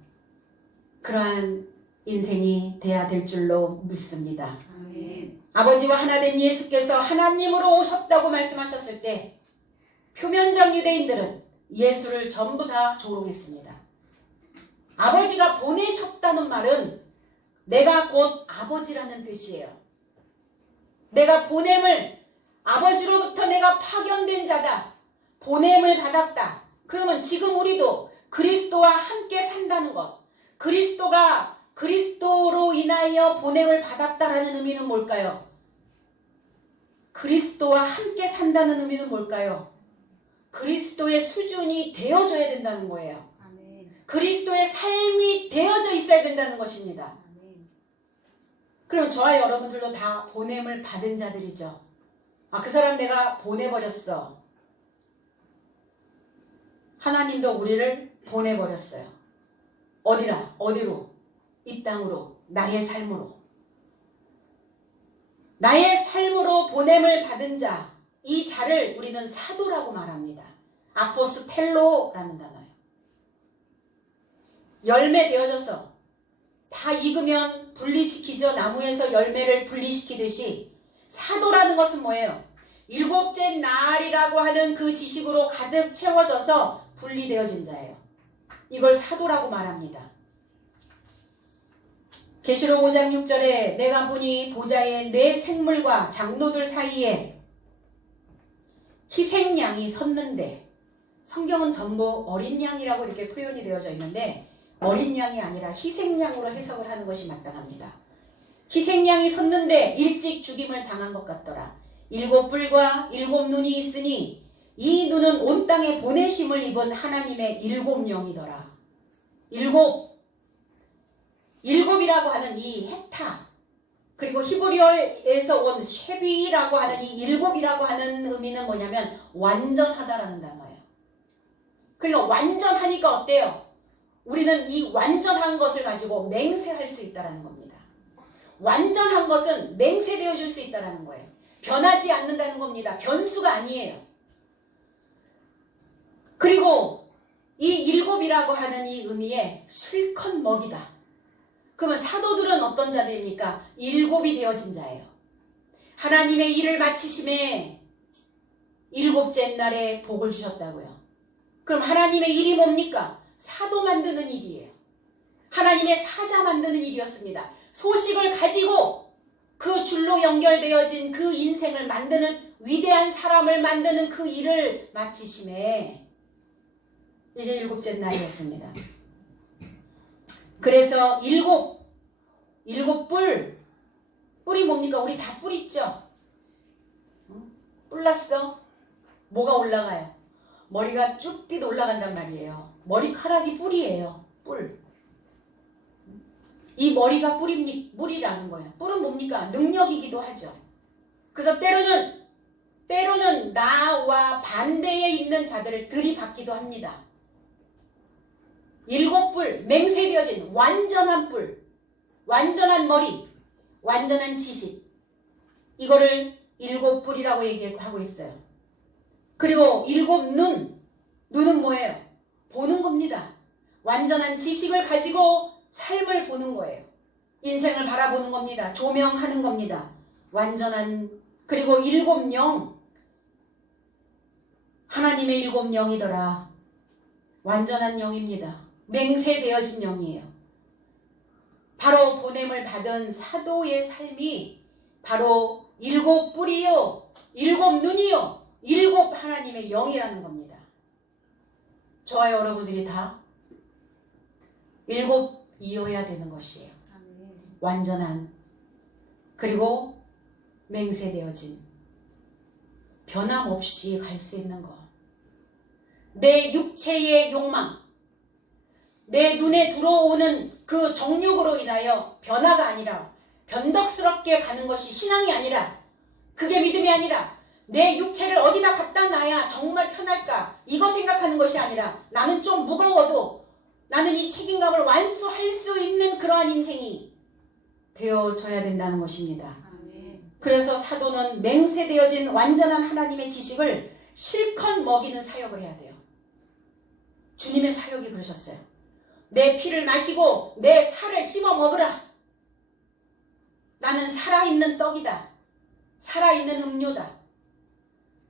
그러한 인생이 돼야 될 줄로 믿습니다. 아멘. 아버지와 하나 된 예수께서 하나님으로 오셨다고 말씀하셨을 때 표면적 유대인들은 예수를 전부 다 조롱했습니다. 아버지가 보내셨다는 말은 내가 곧 아버지라는 뜻이에요. 내가 보냄을, 아버지로부터 내가 파견된 자다, 보냄을 받았다. 그러면 지금 우리도 그리스도와 함께 산다는 것, 그리스도로 인하여 보냄을 받았다라는 의미는 뭘까요? 그리스도와 함께 산다는 의미는 뭘까요? 그리스도의 수준이 되어져야 된다는 거예요. 아멘. 그리스도의 삶이 되어져 있어야 된다는 것입니다. 아멘. 그럼 저와 여러분들도 다 보냄을 받은 자들이죠. 그 사람 내가 보내버렸어. 하나님도 우리를 보내버렸어요. 어디로? 이 땅으로, 나의 삶으로. 나의 삶으로 보냄을 받은 자, 이 자를 우리는 사도라고 말합니다. 아포스텔로라는 단어예요. 열매 되어져서 다 익으면 분리시키죠. 나무에서 열매를 분리시키듯이 사도라는 것은 뭐예요? 일곱째 날이라고 하는 그 지식으로 가득 채워져서 분리되어진 자예요. 이걸 사도라고 말합니다. 계시록 5장 6절에 내가 보니 보좌에 네 생물과 장로들 사이에 희생양이 섰는데, 성경은 전부 어린 양이라고 이렇게 표현이 되어져 있는데 어린 양이 아니라 희생양으로 해석을 하는 것이 마땅합니다. 희생양이 섰는데 일찍 죽임을 당한 것 같더라. 7뿔과 7눈이 있으니 이 눈은 온 땅에 보내심을 입은 하나님의 7영이더라. 일곱이라고 하는 이 헤타, 그리고 히브리어에서 온 쉐비라고 하는 이 일곱이라고 하는 의미는 뭐냐면 완전하다라는 단어예요. 그러니까 완전하니까 어때요? 우리는 이 완전한 것을 가지고 맹세할 수 있다는 겁니다. 완전한 것은 맹세되어질 수 있다는 거예요. 변하지 않는다는 겁니다. 변수가 아니에요. 그리고 이 일곱이라고 하는 이 의미에 실컷 먹이다. 그러면 사도들은 어떤 자들입니까? 일곱이 되어진 자예요. 하나님의 일을 마치심에 일곱째 날에 복을 주셨다고요. 그럼 하나님의 일이 뭡니까? 사도 만드는 일이에요. 하나님의 사자 만드는 일이었습니다. 소식을 가지고 그 줄로 연결되어진 그 인생을 만드는, 위대한 사람을 만드는 그 일을 마치심에 이게 일곱째 날이었습니다. 그래서 일곱 뿔이 뭡니까? 우리 다 뿔 있죠? 뿔 났어? 뭐가 올라가요? 머리가 쭉빛 올라간단 말이에요. 머리카락이 뿔이에요. 뿔. 이 머리가 뿔이라는 거예요. 뿔은 뭡니까? 능력이기도 하죠. 그래서 때로는 나와 반대에 있는 자들을 들이받기도 합니다. 7뿔, 맹세되어진 완전한 뿔, 완전한 머리, 완전한 지식, 이거를 7뿔이라고 얘기하고 있어요. 그리고 7눈, 눈은 뭐예요? 보는 겁니다. 완전한 지식을 가지고 삶을 보는 거예요. 인생을 바라보는 겁니다. 조명하는 겁니다. 완전한, 그리고 7영, 하나님의 7영이더라. 완전한 영입니다. 맹세되어진 영이에요. 바로 보냄을 받은 사도의 삶이 바로 7뿔이요, 7눈이요, 7 하나님의 영이라는 겁니다. 저와 여러분들이 다 7이어야 되는 것이에요. 완전한, 그리고 맹세되어진, 변함없이 갈 수 있는 것. 내 육체의 욕망, 내 눈에 들어오는 그 정욕으로 인하여 변화가 아니라 변덕스럽게 가는 것이 신앙이 아니라, 그게 믿음이 아니라 내 육체를 어디다 갖다 놔야 정말 편할까, 이거 생각하는 것이 아니라 나는 좀 무거워도 나는 이 책임감을 완수할 수 있는 그러한 인생이 되어져야 된다는 것입니다. 그래서 사도는 맹세되어진 완전한 하나님의 지식을 실컷 먹이는 사역을 해야 돼요. 주님의 사역이 그러셨어요. 내 피를 마시고 내 살을 씹어 먹으라. 나는 살아있는 떡이다. 살아있는 음료다.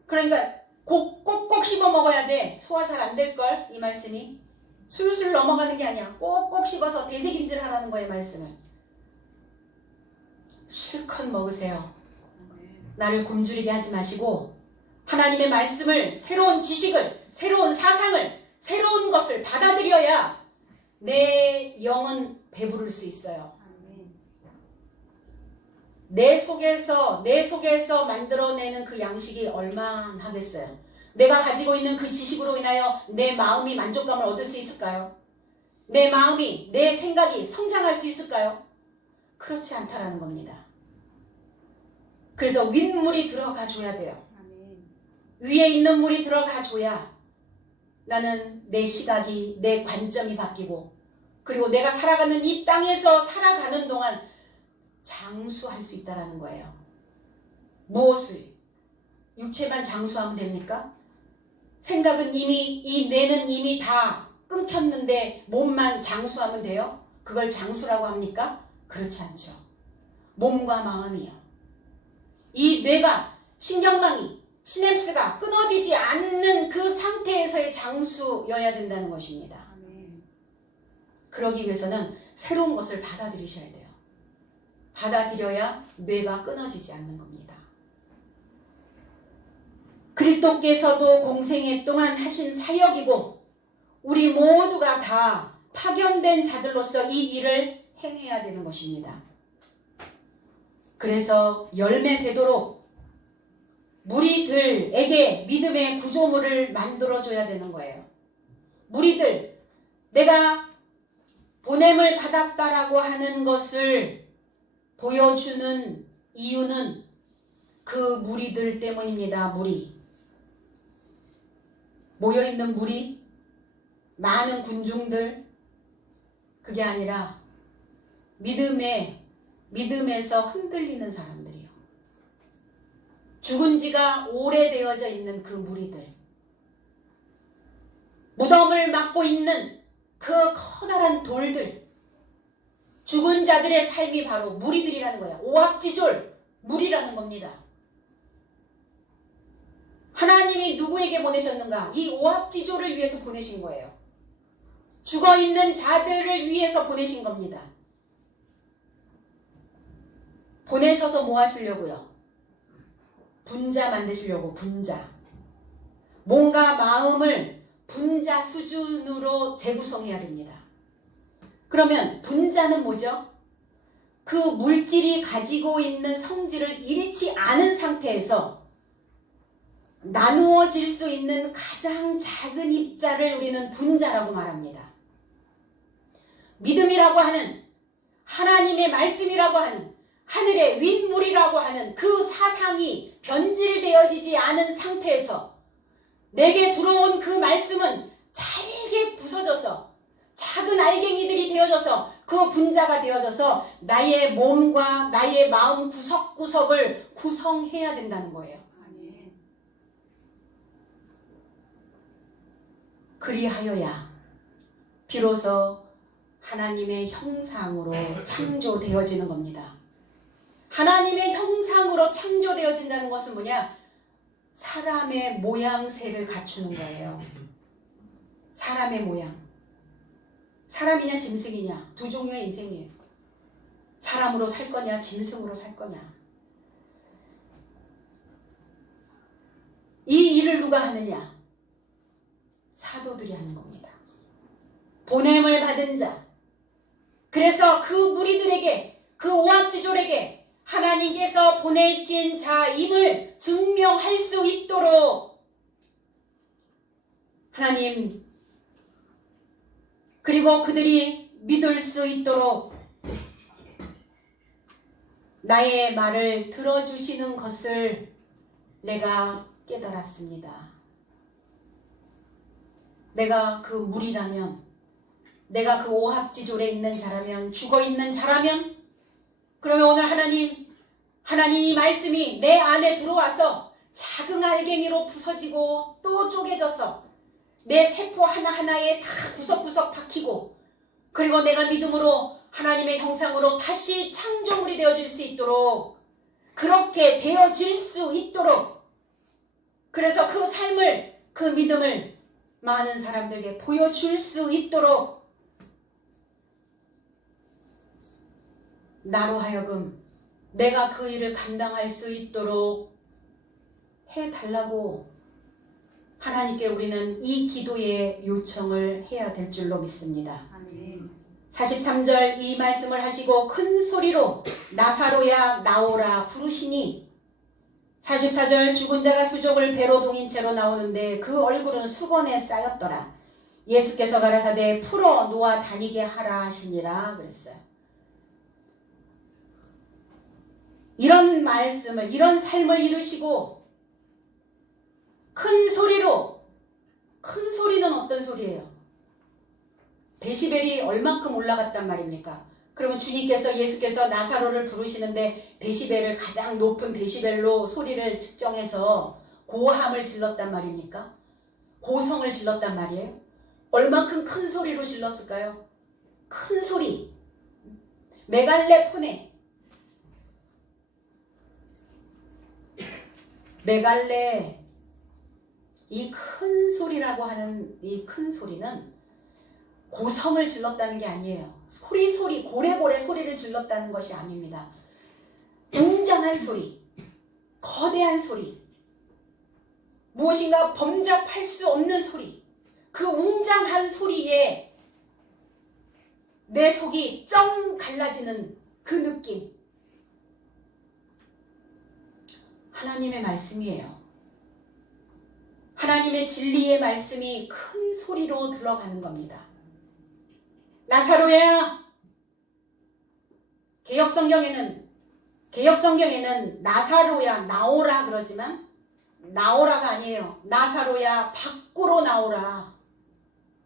그러니까 꼭꼭 씹어 먹어야 돼. 소화 잘 안 될걸, 이 말씀이. 술술 넘어가는 게 아니야. 꼭꼭 씹어서 되새김질 하라는 거예요, 말씀을. 실컷 먹으세요. 나를 굶주리게 하지 마시고 하나님의 말씀을, 새로운 지식을, 새로운 사상을, 새로운 것을 받아들여야 내 영은 배부를 수 있어요. 내 속에서 만들어내는 그 양식이 얼마나 하겠어요. 내가 가지고 있는 그 지식으로 인하여 내 마음이 만족감을 얻을 수 있을까요? 내 마음이, 내 생각이 성장할 수 있을까요? 그렇지 않다라는 겁니다. 그래서 윗물이 들어가 줘야 돼요. 위에 있는 물이 들어가 줘야 나는 내 시각이, 내 관점이 바뀌고, 그리고 내가 살아가는 이 땅에서 살아가는 동안 장수할 수 있다는 거예요. 무엇을? 육체만 장수하면 됩니까? 생각은 이미, 이 뇌는 이미 다 끊겼는데 몸만 장수하면 돼요? 그걸 장수라고 합니까? 그렇지 않죠. 몸과 마음이요. 이 뇌가, 신경망이, 시냅스가 끊어지지 않는 그 상태에서의 장수여야 된다는 것입니다. 그러기 위해서는 새로운 것을 받아들이셔야 돼요. 받아들여야 뇌가 끊어지지 않는 겁니다. 그리스도께서도 공생애 동안 하신 사역이고 우리 모두가 다 파견된 자들로서 이 일을 행해야 되는 것입니다. 그래서 열매 되도록 무리들에게 믿음의 구조물을 만들어줘야 되는 거예요. 무리들, 내가 보냄을 받았다라고 하는 것을 보여주는 이유는 그 무리들 때문입니다. 무리. 모여있는 무리, 많은 군중들, 그게 아니라 믿음에서 흔들리는 사람들이요. 죽은 지가 오래되어져 있는 그 무리들, 무덤을 막고 있는 그 커다란 돌들, 죽은 자들의 삶이 바로 무리들이라는 거야. 오합지졸, 무리라는 겁니다. 하나님이 누구에게 보내셨는가? 이 오합지졸을 위해서 보내신 거예요. 죽어있는 자들을 위해서 보내신 겁니다. 보내셔서 뭐 하시려고요? 분자 만드시려고, 분자. 뭔가 마음을 분자 수준으로 재구성해야 됩니다. 그러면 분자는 뭐죠? 그 물질이 가지고 있는 성질을 잃지 않은 상태에서 나누어질 수 있는 가장 작은 입자를 우리는 분자라고 말합니다. 믿음이라고 하는, 하나님의 말씀이라고 하는, 하늘의 윗물이라고 하는 그 사상이 변질되어지지 않은 상태에서 내게 들어온 그 말씀은 잘게 부서져서 작은 알갱이들이 되어져서 그 분자가 되어져서 나의 몸과 나의 마음 구석구석을 구성해야 된다는 거예요. 그리하여야 비로소 하나님의 형상으로 창조되어지는 겁니다. 하나님의 형상으로 창조되어진다는 것은 뭐냐? 사람의 모양새를 갖추는 거예요. 사람의 모양. 사람이냐 짐승이냐 두 종류의 인생이에요. 사람으로 살 거냐 짐승으로 살 거냐. 이 일을 누가 하느냐? 사도들이 하는 겁니다. 보냄을 받은 자. 그래서 그 무리들에게, 그 오합지졸에게 하나님께서 보내신 자임을 증명할 수 있도록 하나님, 그리고 그들이 믿을 수 있도록 나의 말을 들어주시는 것을 내가 깨달았습니다. 내가 그 무리라면, 내가 그 오합지졸에 있는 자라면, 죽어있는 자라면, 그러면 오늘 하나님 말씀이 내 안에 들어와서 작은 알갱이로 부서지고 또 쪼개져서 내 세포 하나하나에 다 구석구석 박히고, 그리고 내가 믿음으로 하나님의 형상으로 다시 창조물이 되어질 수 있도록, 그렇게 되어질 수 있도록, 그래서 그 삶을, 그 믿음을 많은 사람들에게 보여줄 수 있도록 나로 하여금 내가 그 일을 감당할 수 있도록 해달라고 하나님께 우리는 이 기도의 요청을 해야 될 줄로 믿습니다. 아멘. 43절 이 말씀을 하시고 큰 소리로 나사로야 나오라 부르시니, 44절 죽은 자가 수족을 배로 동인 채로 나오는데 그 얼굴은 수건에 쌓였더라. 예수께서 가라사대 풀어 놓아 다니게 하라 하시니라 그랬어요. 이런 말씀을, 이런 삶을 이루시고 큰 소리로, 큰 소리는 어떤 소리예요? 데시벨이 얼만큼 올라갔단 말입니까? 그러면 주님께서, 예수께서 나사로를 부르시는데 데시벨을 가장 높은 데시벨로 소리를 측정해서 고함을 질렀단 말입니까? 고성을 질렀단 말이에요? 얼만큼 큰 소리로 질렀을까요? 큰 소리. 메갈레 이 큰 소리라고 하는 이 큰 소리는 고성을 질렀다는 게 아니에요. 소리 고래고래 소리를 질렀다는 것이 아닙니다. 웅장한 소리, 거대한 소리, 무엇인가 범접할 수 없는 소리, 그 웅장한 소리에 내 속이 쩡 갈라지는 그 느낌, 하나님의 말씀이에요. 하나님의 진리의 말씀이 큰 소리로 들어가는 겁니다. 나사로야, 개역성경에는 나사로야 나오라 그러지만 나오라가 아니에요. 나사로야 밖으로 나오라.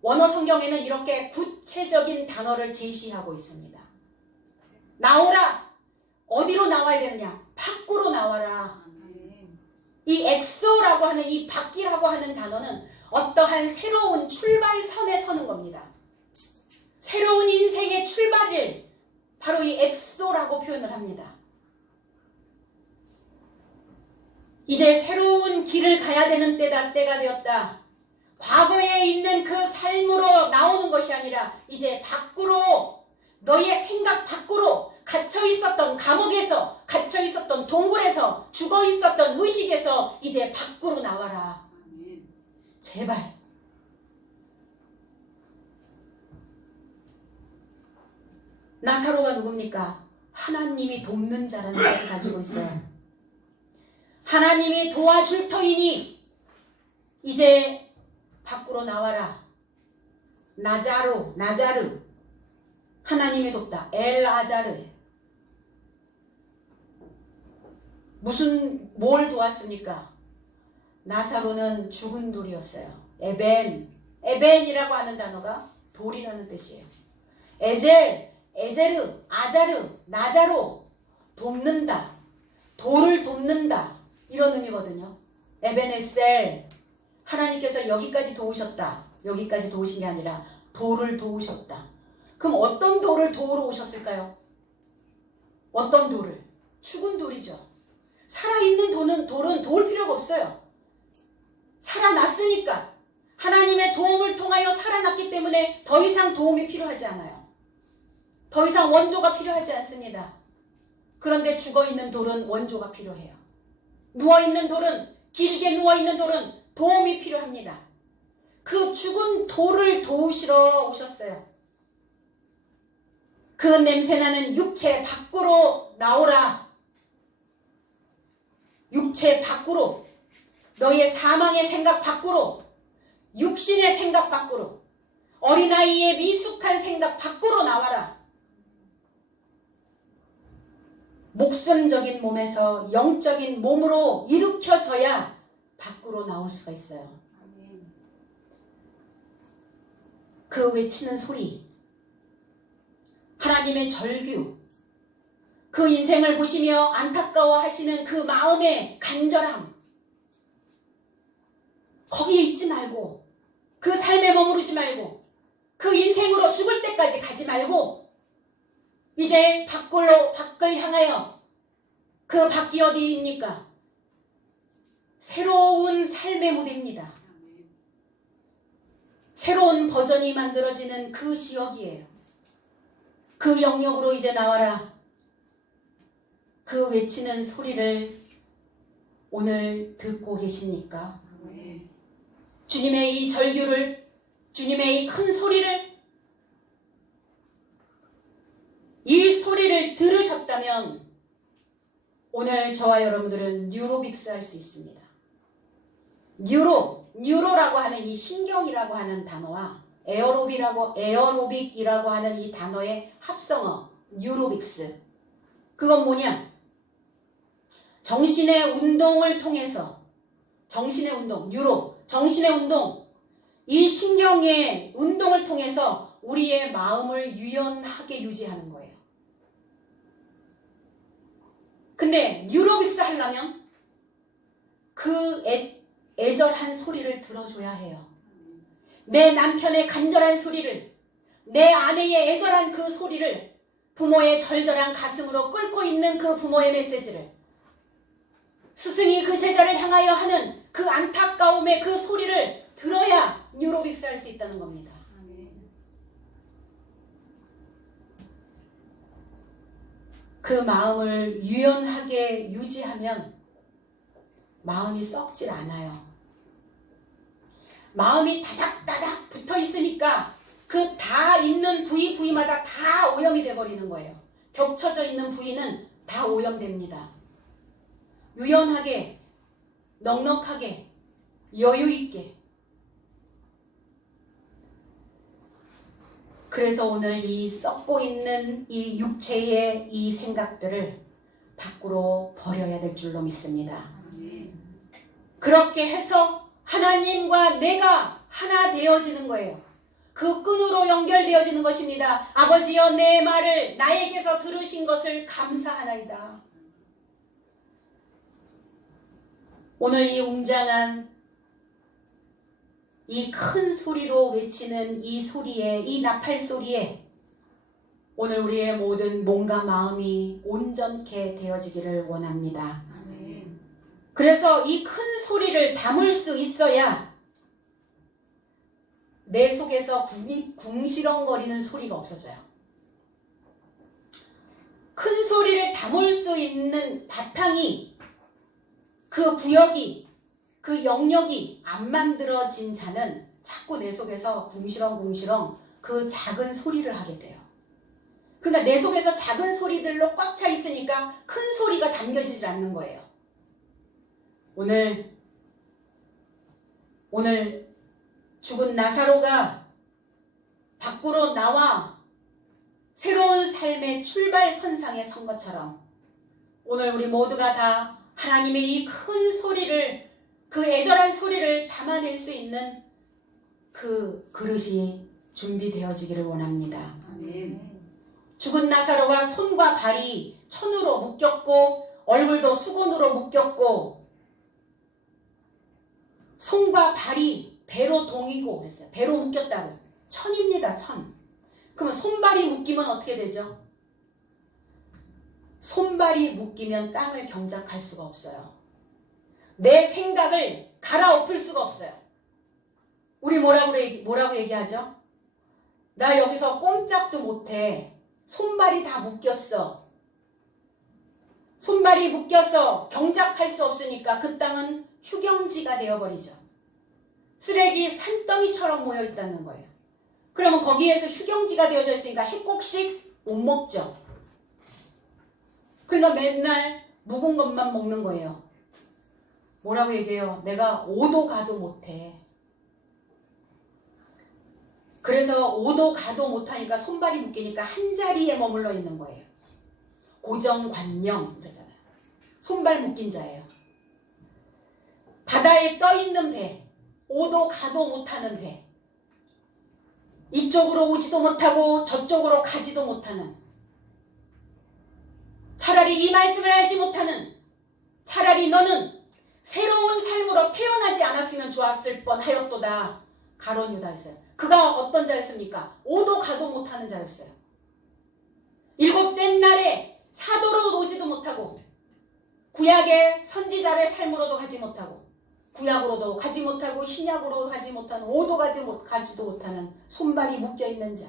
원어 성경에는 이렇게 구체적인 단어를 제시하고 있습니다. 나오라. 어디로 나와야 되느냐? 밖으로 나와라. 이 엑소라고 하는, 이 밖이라고 하는 단어는 어떠한 새로운 출발선에 서는 겁니다. 새로운 인생의 출발을 바로 이 엑소라고 표현을 합니다. 이제 새로운 길을 가야 되는 때가 되었다. 과거에 있는 그 삶으로 나오는 것이 아니라 이제 밖으로, 너의 생각 밖으로, 갇혀 있었던 감옥에서, 갇혀 있었던 동굴에서, 죽어 있었던 의식에서 이제 밖으로 나와라. 제발. 나사로가 누굽니까? 하나님이 돕는 자라는 것을 가지고 있어요. 하나님이 도와줄 터이니 이제 밖으로 나와라. 나자르. 하나님이 돕다. 엘아자르. 뭘 도왔습니까? 나사로는 죽은 돌이었어요. 에벤이라고 하는 단어가 돌이라는 뜻이에요. 에제르, 아자르, 나자로, 돕는다, 돌을 돕는다, 이런 의미거든요. 에베네셀, 하나님께서 여기까지 도우셨다. 여기까지 도우신 게 아니라 돌을 도우셨다. 그럼 어떤 돌을 도우러 오셨을까요? 어떤 돌을? 죽은 돌이죠. 살아있는 돌은 도울 필요가 없어요. 살아났으니까, 하나님의 도움을 통하여 살아났기 때문에 더 이상 도움이 필요하지 않아요. 더 이상 원조가 필요하지 않습니다. 그런데 죽어있는 돌은 원조가 필요해요. 누워있는 돌은, 길게 누워있는 돌은 도움이 필요합니다. 그 죽은 돌을 도우시러 오셨어요. 그 냄새나는 육체 밖으로 나오라. 육체 밖으로, 너의 사망의 생각 밖으로, 육신의 생각 밖으로, 어린아이의 미숙한 생각 밖으로 나와라. 목숨적인 몸에서 영적인 몸으로 일으켜져야 밖으로 나올 수가 있어요. 그 외치는 소리, 하나님의 절규, 그 인생을 보시며 안타까워하시는 그 마음의 간절함, 거기에 있지 말고, 그 삶에 머무르지 말고, 그 인생으로 죽을 때까지 가지 말고, 이제 밖을 향하여, 그 밖이 어디입니까? 새로운 삶의 무대입니다. 새로운 버전이 만들어지는 그 지역이에요. 그 영역으로 이제 나와라. 그 외치는 소리를 오늘 듣고 계십니까? 주님의 이 절규를, 주님의 이 큰 소리를, 이 소리를 들으셨다면 오늘 저와 여러분들은 뉴로빅스 할 수 있습니다. 뉴로라고 하는 이 신경이라고 하는 단어와 에어로빅이라고 하는 이 단어의 합성어 뉴로빅스. 그건 뭐냐? 정신의 운동을 통해서 정신의 운동, 정신의 운동, 이 신경의 운동을 통해서 우리의 마음을 유연하게 유지하는 거예요. 근데 뉴로빅스 하려면 그 애절한 소리를 들어줘야 해요. 내 남편의 간절한 소리를, 내 아내의 애절한 그 소리를, 부모의 절절한 가슴으로 끓고 있는 그 부모의 메시지를, 스승이 그 제자를 향하여 하는 그 안타까움의 그 소리를 들어야 뉴로빅스 할 수 있다는 겁니다. 그 마음을 유연하게 유지하면 마음이 썩질 않아요. 마음이 다닥다닥 붙어 있으니까 그 다 있는 부위마다 다 오염이 돼버리는 거예요. 겹쳐져 있는 부위는 다 오염됩니다. 유연하게, 넉넉하게, 여유있게. 그래서 오늘 이 썩고 있는 이 육체의 이 생각들을 밖으로 버려야 될 줄로 믿습니다. 그렇게 해서 하나님과 내가 하나 되어지는 거예요. 그 끈으로 연결되어지는 것입니다. 아버지여, 내 말을 나에게서 들으신 것을 감사하나이다. 오늘 이 웅장한 이 큰 소리로 외치는 이 소리에, 이 나팔 소리에 오늘 우리의 모든 몸과 마음이 온전케 되어지기를 원합니다. 그래서 이 큰 소리를 담을 수 있어야 내 속에서 궁시렁거리는 소리가 없어져요. 큰 소리를 담을 수 있는 바탕이, 그 구역이, 그 영역이 안 만들어진 자는 자꾸 내 속에서 궁시렁 그 작은 소리를 하게 돼요. 그러니까 내 속에서 작은 소리들로 꽉 차 있으니까 큰 소리가 담겨지질 않는 거예요. 오늘 죽은 나사로가 밖으로 나와 새로운 삶의 출발선상에 선 것처럼 오늘 우리 모두가 다 하나님의 이 큰 소리를, 그 애절한 소리를 담아낼 수 있는 그 그릇이 준비되어지기를 원합니다. 아멘. 죽은 나사로가 손과 발이 천으로 묶였고 얼굴도 수건으로 묶였고 손과 발이 배로 동이고 그랬어요. 배로 묶였다고요. 천입니다. 천. 그러면 손발이 묶이면 어떻게 되죠? 손발이 묶이면 땅을 경작할 수가 없어요. 내 생각을 갈아엎을 수가 없어요. 우리 뭐라고 얘기하죠? 나 여기서 꼼짝도 못해. 손발이 다 묶였어. 손발이 묶여서 경작할 수 없으니까 그 땅은 휴경지가 되어버리죠. 쓰레기 산더미처럼 모여있다는 거예요. 그러면 거기에서 휴경지가 되어져 있으니까 해곡식 못 먹죠. 그러니까 맨날 묵은 것만 먹는 거예요. 뭐라고 얘기해요? 내가 5도 가도 못해. 그래서 5도 가도 못하니까 손발이 묶이니까 한 자리에 머물러 있는 거예요. 고정관념 이러잖아요. 손발 묶인 자예요. 바다에 떠 있는 배, 5도 가도 못하는 배, 이쪽으로 오지도 못하고 저쪽으로 가지도 못하는, 차라리 이 말씀을 알지 못하는, 차라리 너는 새로운 삶으로 태어나지 않았으면 좋았을 뻔하였도다. 가룟 유다였어요. 그가 어떤 자였습니까? 5도 가도 못하는 자였어요. 일곱째 날에 사도로 오지도 못하고 구약의 선지자의 삶으로도 가지 못하고 구약으로도 가지 못하고 신약으로 가지 못하는 5도 가지도 못하는 손발이 묶여있는 자.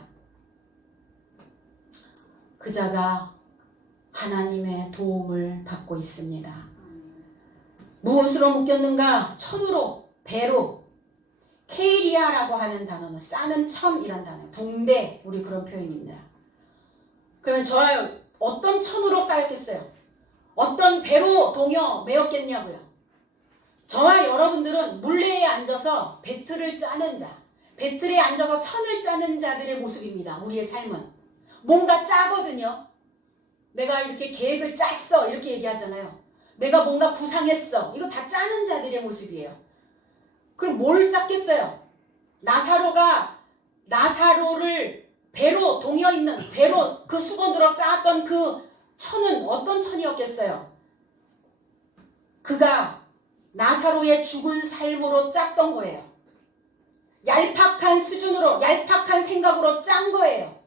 그 자가 하나님의 도움을 받고 있습니다. 무엇으로 묶였는가? 천으로, 배로. 케이리아라고 하는 단어는 싸는 첨이란 단어, 붕대, 우리 그런 표현입니다. 그러면 저와 어떤 천으로 쌓였겠어요? 어떤 배로 동요 메었겠냐고요. 저와 여러분들은 물레에 앉아서 배틀을 짜는 자, 배틀에 앉아서 천을 짜는 자들의 모습입니다. 우리의 삶은. 뭔가 짜거든요. 내가 이렇게 계획을 짰어 이렇게 얘기하잖아요. 내가 뭔가 구상했어. 이거 다 짜는 자들의 모습이에요. 그럼 뭘 짰겠어요? 나사로를 배로 동여있는 배로 그 수건으로 쌓았던 그 천은 어떤 천이었겠어요? 그가 나사로의 죽은 삶으로 짰던 거예요. 얄팍한 수준으로 얄팍한 생각으로 짠 거예요.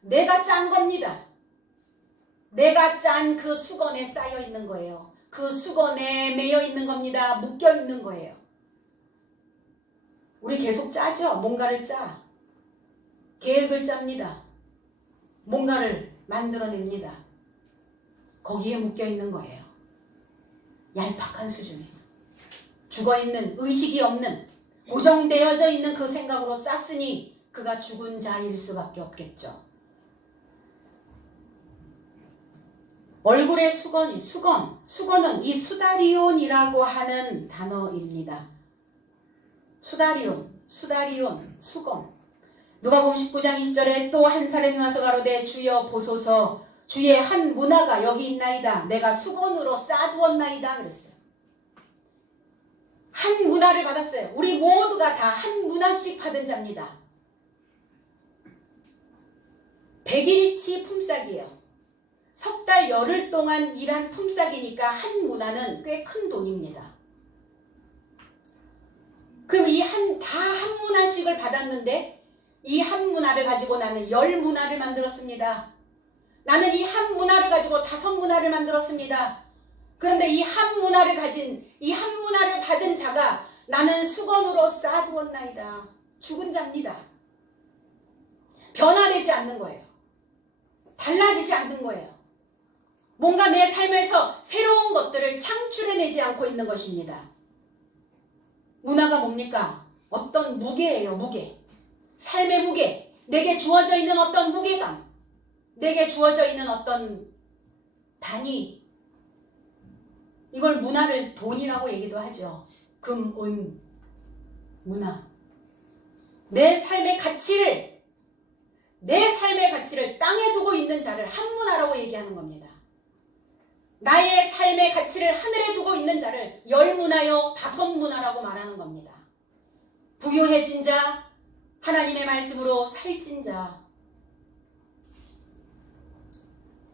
내가 짠 겁니다. 내가 짠 그 수건에 쌓여 있는 거예요. 그 수건에 매여 있는 겁니다. 묶여 있는 거예요. 우리 계속 짜죠. 뭔가를 짜. 계획을 짭니다. 뭔가를 만들어냅니다. 거기에 묶여 있는 거예요. 얄팍한 수준에. 죽어있는, 의식이 없는, 고정되어져 있는 그 생각으로 짰으니 그가 죽은 자일 수밖에 없겠죠. 얼굴의 수건은 이 수다리온이라고 하는 단어입니다. 수다리온, 수건. 누가복음 19장 20절에 또 한 사람이 와서 가로되 주여 보소서 주의 한 문화가 여기 있나이다. 내가 수건으로 싸두었나이다 그랬어요. 한 문화를 받았어요. 우리 모두가 다 한 문화씩 받은 자입니다. 100일치 품삯이에요. 석 달 열흘 동안 일한 품삯이니까 한 문화는 꽤 큰 돈입니다. 그럼 이 한 문화씩을 받았는데 이 한 문화를 가지고 나는 10문화를 만들었습니다. 나는 이 한 문화를 가지고 5문화를 만들었습니다. 그런데 이 한 문화를 받은 자가 나는 수건으로 싸두었나이다. 죽은 자입니다. 변화되지 않는 거예요. 달라지지 않는 거예요. 뭔가 내 삶에서 새로운 것들을 창출해내지 않고 있는 것입니다. 문화가 뭡니까? 어떤 무게예요. 무게. 삶의 무게. 내게 주어져 있는 어떤 무게감. 내게 주어져 있는 어떤 단위. 이걸 문화를 돈이라고 얘기도 하죠. 금, 은, 문화. 내 삶의 가치를 땅에 두고 있는 자를 한 문화라고 얘기하는 겁니다. 나의 삶의 가치를 하늘에 두고 있는 자를 10문화요 5문화라고 말하는 겁니다. 부유해진 자, 하나님의 말씀으로 살찐 자,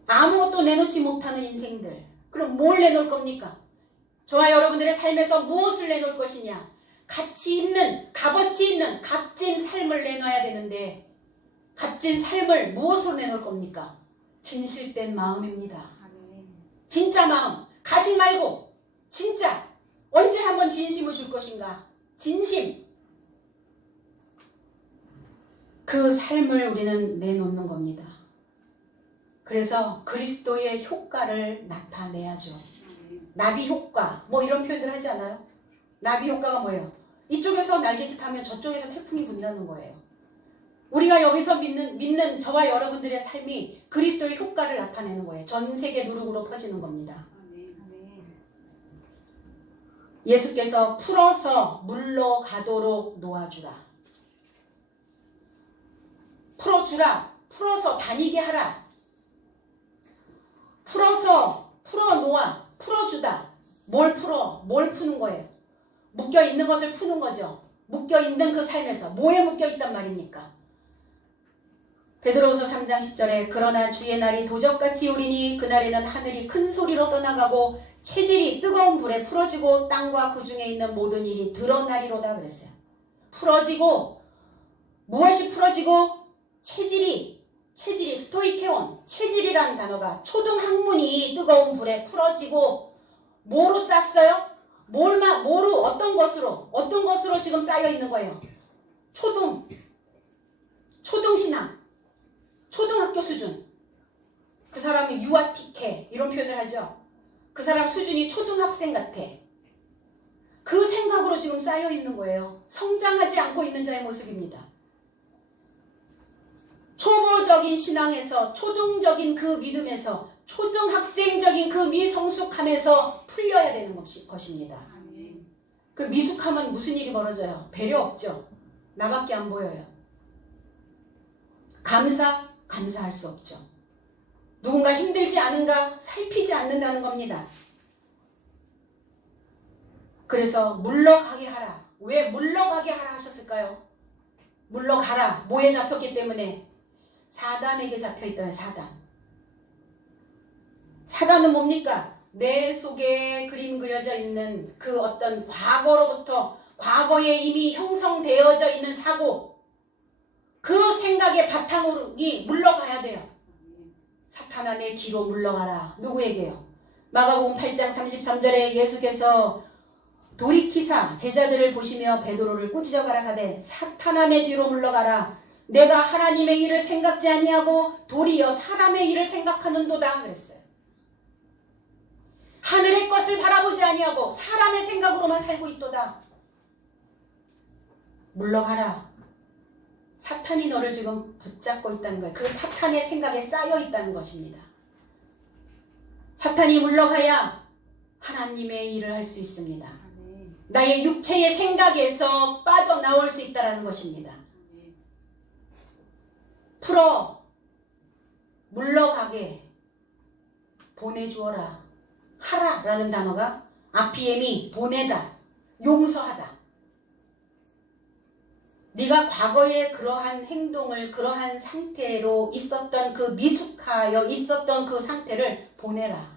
아무것도 내놓지 못하는 인생들. 그럼 뭘 내놓을 겁니까? 저와 여러분들의 삶에서 무엇을 내놓을 것이냐? 가치 있는, 값어치 있는 값진 삶을 내놔야 되는데 값진 삶을 무엇으로 내놓을 겁니까? 진실된 마음입니다. 진짜 마음. 가식 말고 진짜. 언제 한번 진심을 줄 것인가? 진심. 그 삶을 우리는 내놓는 겁니다. 그래서 그리스도의 효과를 나타내야죠. 나비 효과 뭐 이런 표현들 하지 않아요? 나비 효과가 뭐예요? 이쪽에서 날개짓 하면 저쪽에서 태풍이 분다는 거예요. 우리가 여기서 믿는 저와 여러분들의 삶이 그리스도의 효과를 나타내는 거예요. 전 세계 누룩으로 퍼지는 겁니다. 예수께서 풀어서 물러 가도록 놓아주라. 풀어주라. 풀어서 다니게 하라. 풀어놓아. 풀어주다. 뭘 풀어? 뭘 푸는 거예요? 묶여있는 것을 푸는 거죠. 묶여있는 그 삶에서 뭐에 묶여있단 말입니까? 베드로후서 3장 10절에 그러나 주의 날이 도적같이 오리니 그날에는 하늘이 큰 소리로 떠나가고 체질이 뜨거운 불에 풀어지고 땅과 그 중에 있는 모든 일이 드러나리로다 그랬어요. 풀어지고 무엇이 풀어지고 체질이 스토이케온 체질이라는 단어가 초등학문이 뜨거운 불에 풀어지고 뭐로 짰어요? 뭐로 어떤 것으로 지금 쌓여 있는 거예요? 초등신앙 초등학교 수준. 그 사람이 유아틱해 이런 표현을 하죠. 그 사람 수준이 초등학생 같아. 그 생각으로 지금 쌓여 있는 거예요. 성장하지 않고 있는 자의 모습입니다. 초보적인 신앙에서 초등적인 그 믿음에서 초등학생적인 그 미성숙함에서 풀려야 되는 것입니다. 그 미숙함은 무슨 일이 벌어져요? 배려 없죠. 나밖에 안 보여요. 감사할 수 없죠. 누군가 힘들지 않은가 살피지 않는다는 겁니다. 그래서 물러가게 하라. 왜 물러가게 하라 하셨을까요? 물러가라. 뭐에 잡혔기 때문에? 사단에게 잡혀있다는 사단. 사단은 뭡니까? 내 속에 그림 그려져 있는 그 어떤 과거에 이미 형성되어져 있는 사고, 그 생각의 바탕으로 물러가야 돼요. 사탄아 내 뒤로 물러가라. 누구에게요? 마가복음 8장 33절에 예수께서 돌이키사 제자들을 보시며 베드로를 꾸짖어 가라사대 사탄아 내 뒤로 물러가라. 내가 하나님의 일을 생각지 아니하고 도리어 사람의 일을 생각하는도다 그랬어요. 하늘의 것을 바라보지 아니하고 사람의 생각으로만 살고 있도다. 물러가라. 사탄이 너를 지금 붙잡고 있다는 거예요. 그 사탄의 생각에 쌓여 있다는 것입니다. 사탄이 물러가야 하나님의 일을 할 수 있습니다. 나의 육체의 생각에서 빠져나올 수 있다는 것입니다. 풀어 물러가게 보내주어라. 하라 라는 단어가 아피엠이 보내다, 용서하다. 네가 과거에 그러한 행동을 그러한 상태로 있었던 그 미숙하여 있었던 그 상태를 보내라.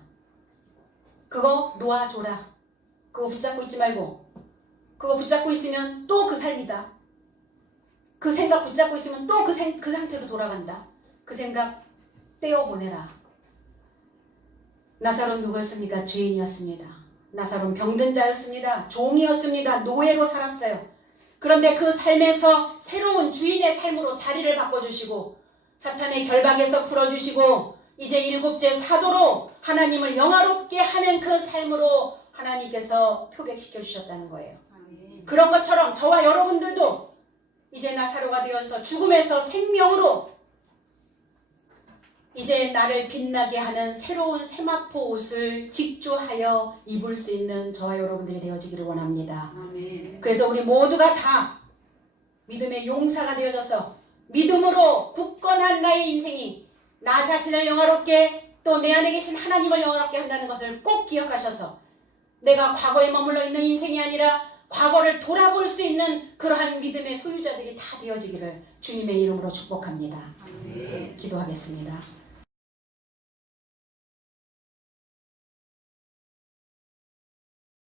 그거 놓아줘라. 그거 붙잡고 있지 말고. 그거 붙잡고 있으면 또 그 삶이다. 그 생각 붙잡고 있으면 또 그 상태로 돌아간다. 그 생각 떼어보내라. 나사로는 누구였습니까? 죄인이었습니다. 나사로는 병든 자였습니다. 종이었습니다. 노예로 살았어요. 그런데 그 삶에서 새로운 주인의 삶으로 자리를 바꿔주시고 사탄의 결박에서 풀어주시고 이제 7째 사도로 하나님을 영화롭게 하는 그 삶으로 하나님께서 표백시켜 주셨다는 거예요. 그런 것처럼 저와 여러분들도 이제 나사로가 되어서 죽음에서 생명으로 이제 나를 빛나게 하는 새로운 세마포 옷을 직조하여 입을 수 있는 저와 여러분들이 되어지기를 원합니다. 그래서 우리 모두가 다 믿음의 용사가 되어져서 믿음으로 굳건한 나의 인생이 나 자신을 영화롭게 또 내 안에 계신 하나님을 영화롭게 한다는 것을 꼭 기억하셔서 내가 과거에 머물러 있는 인생이 아니라 과거를 돌아볼 수 있는 그러한 믿음의 소유자들이 다 되어지기를 주님의 이름으로 축복합니다. 기도하겠습니다.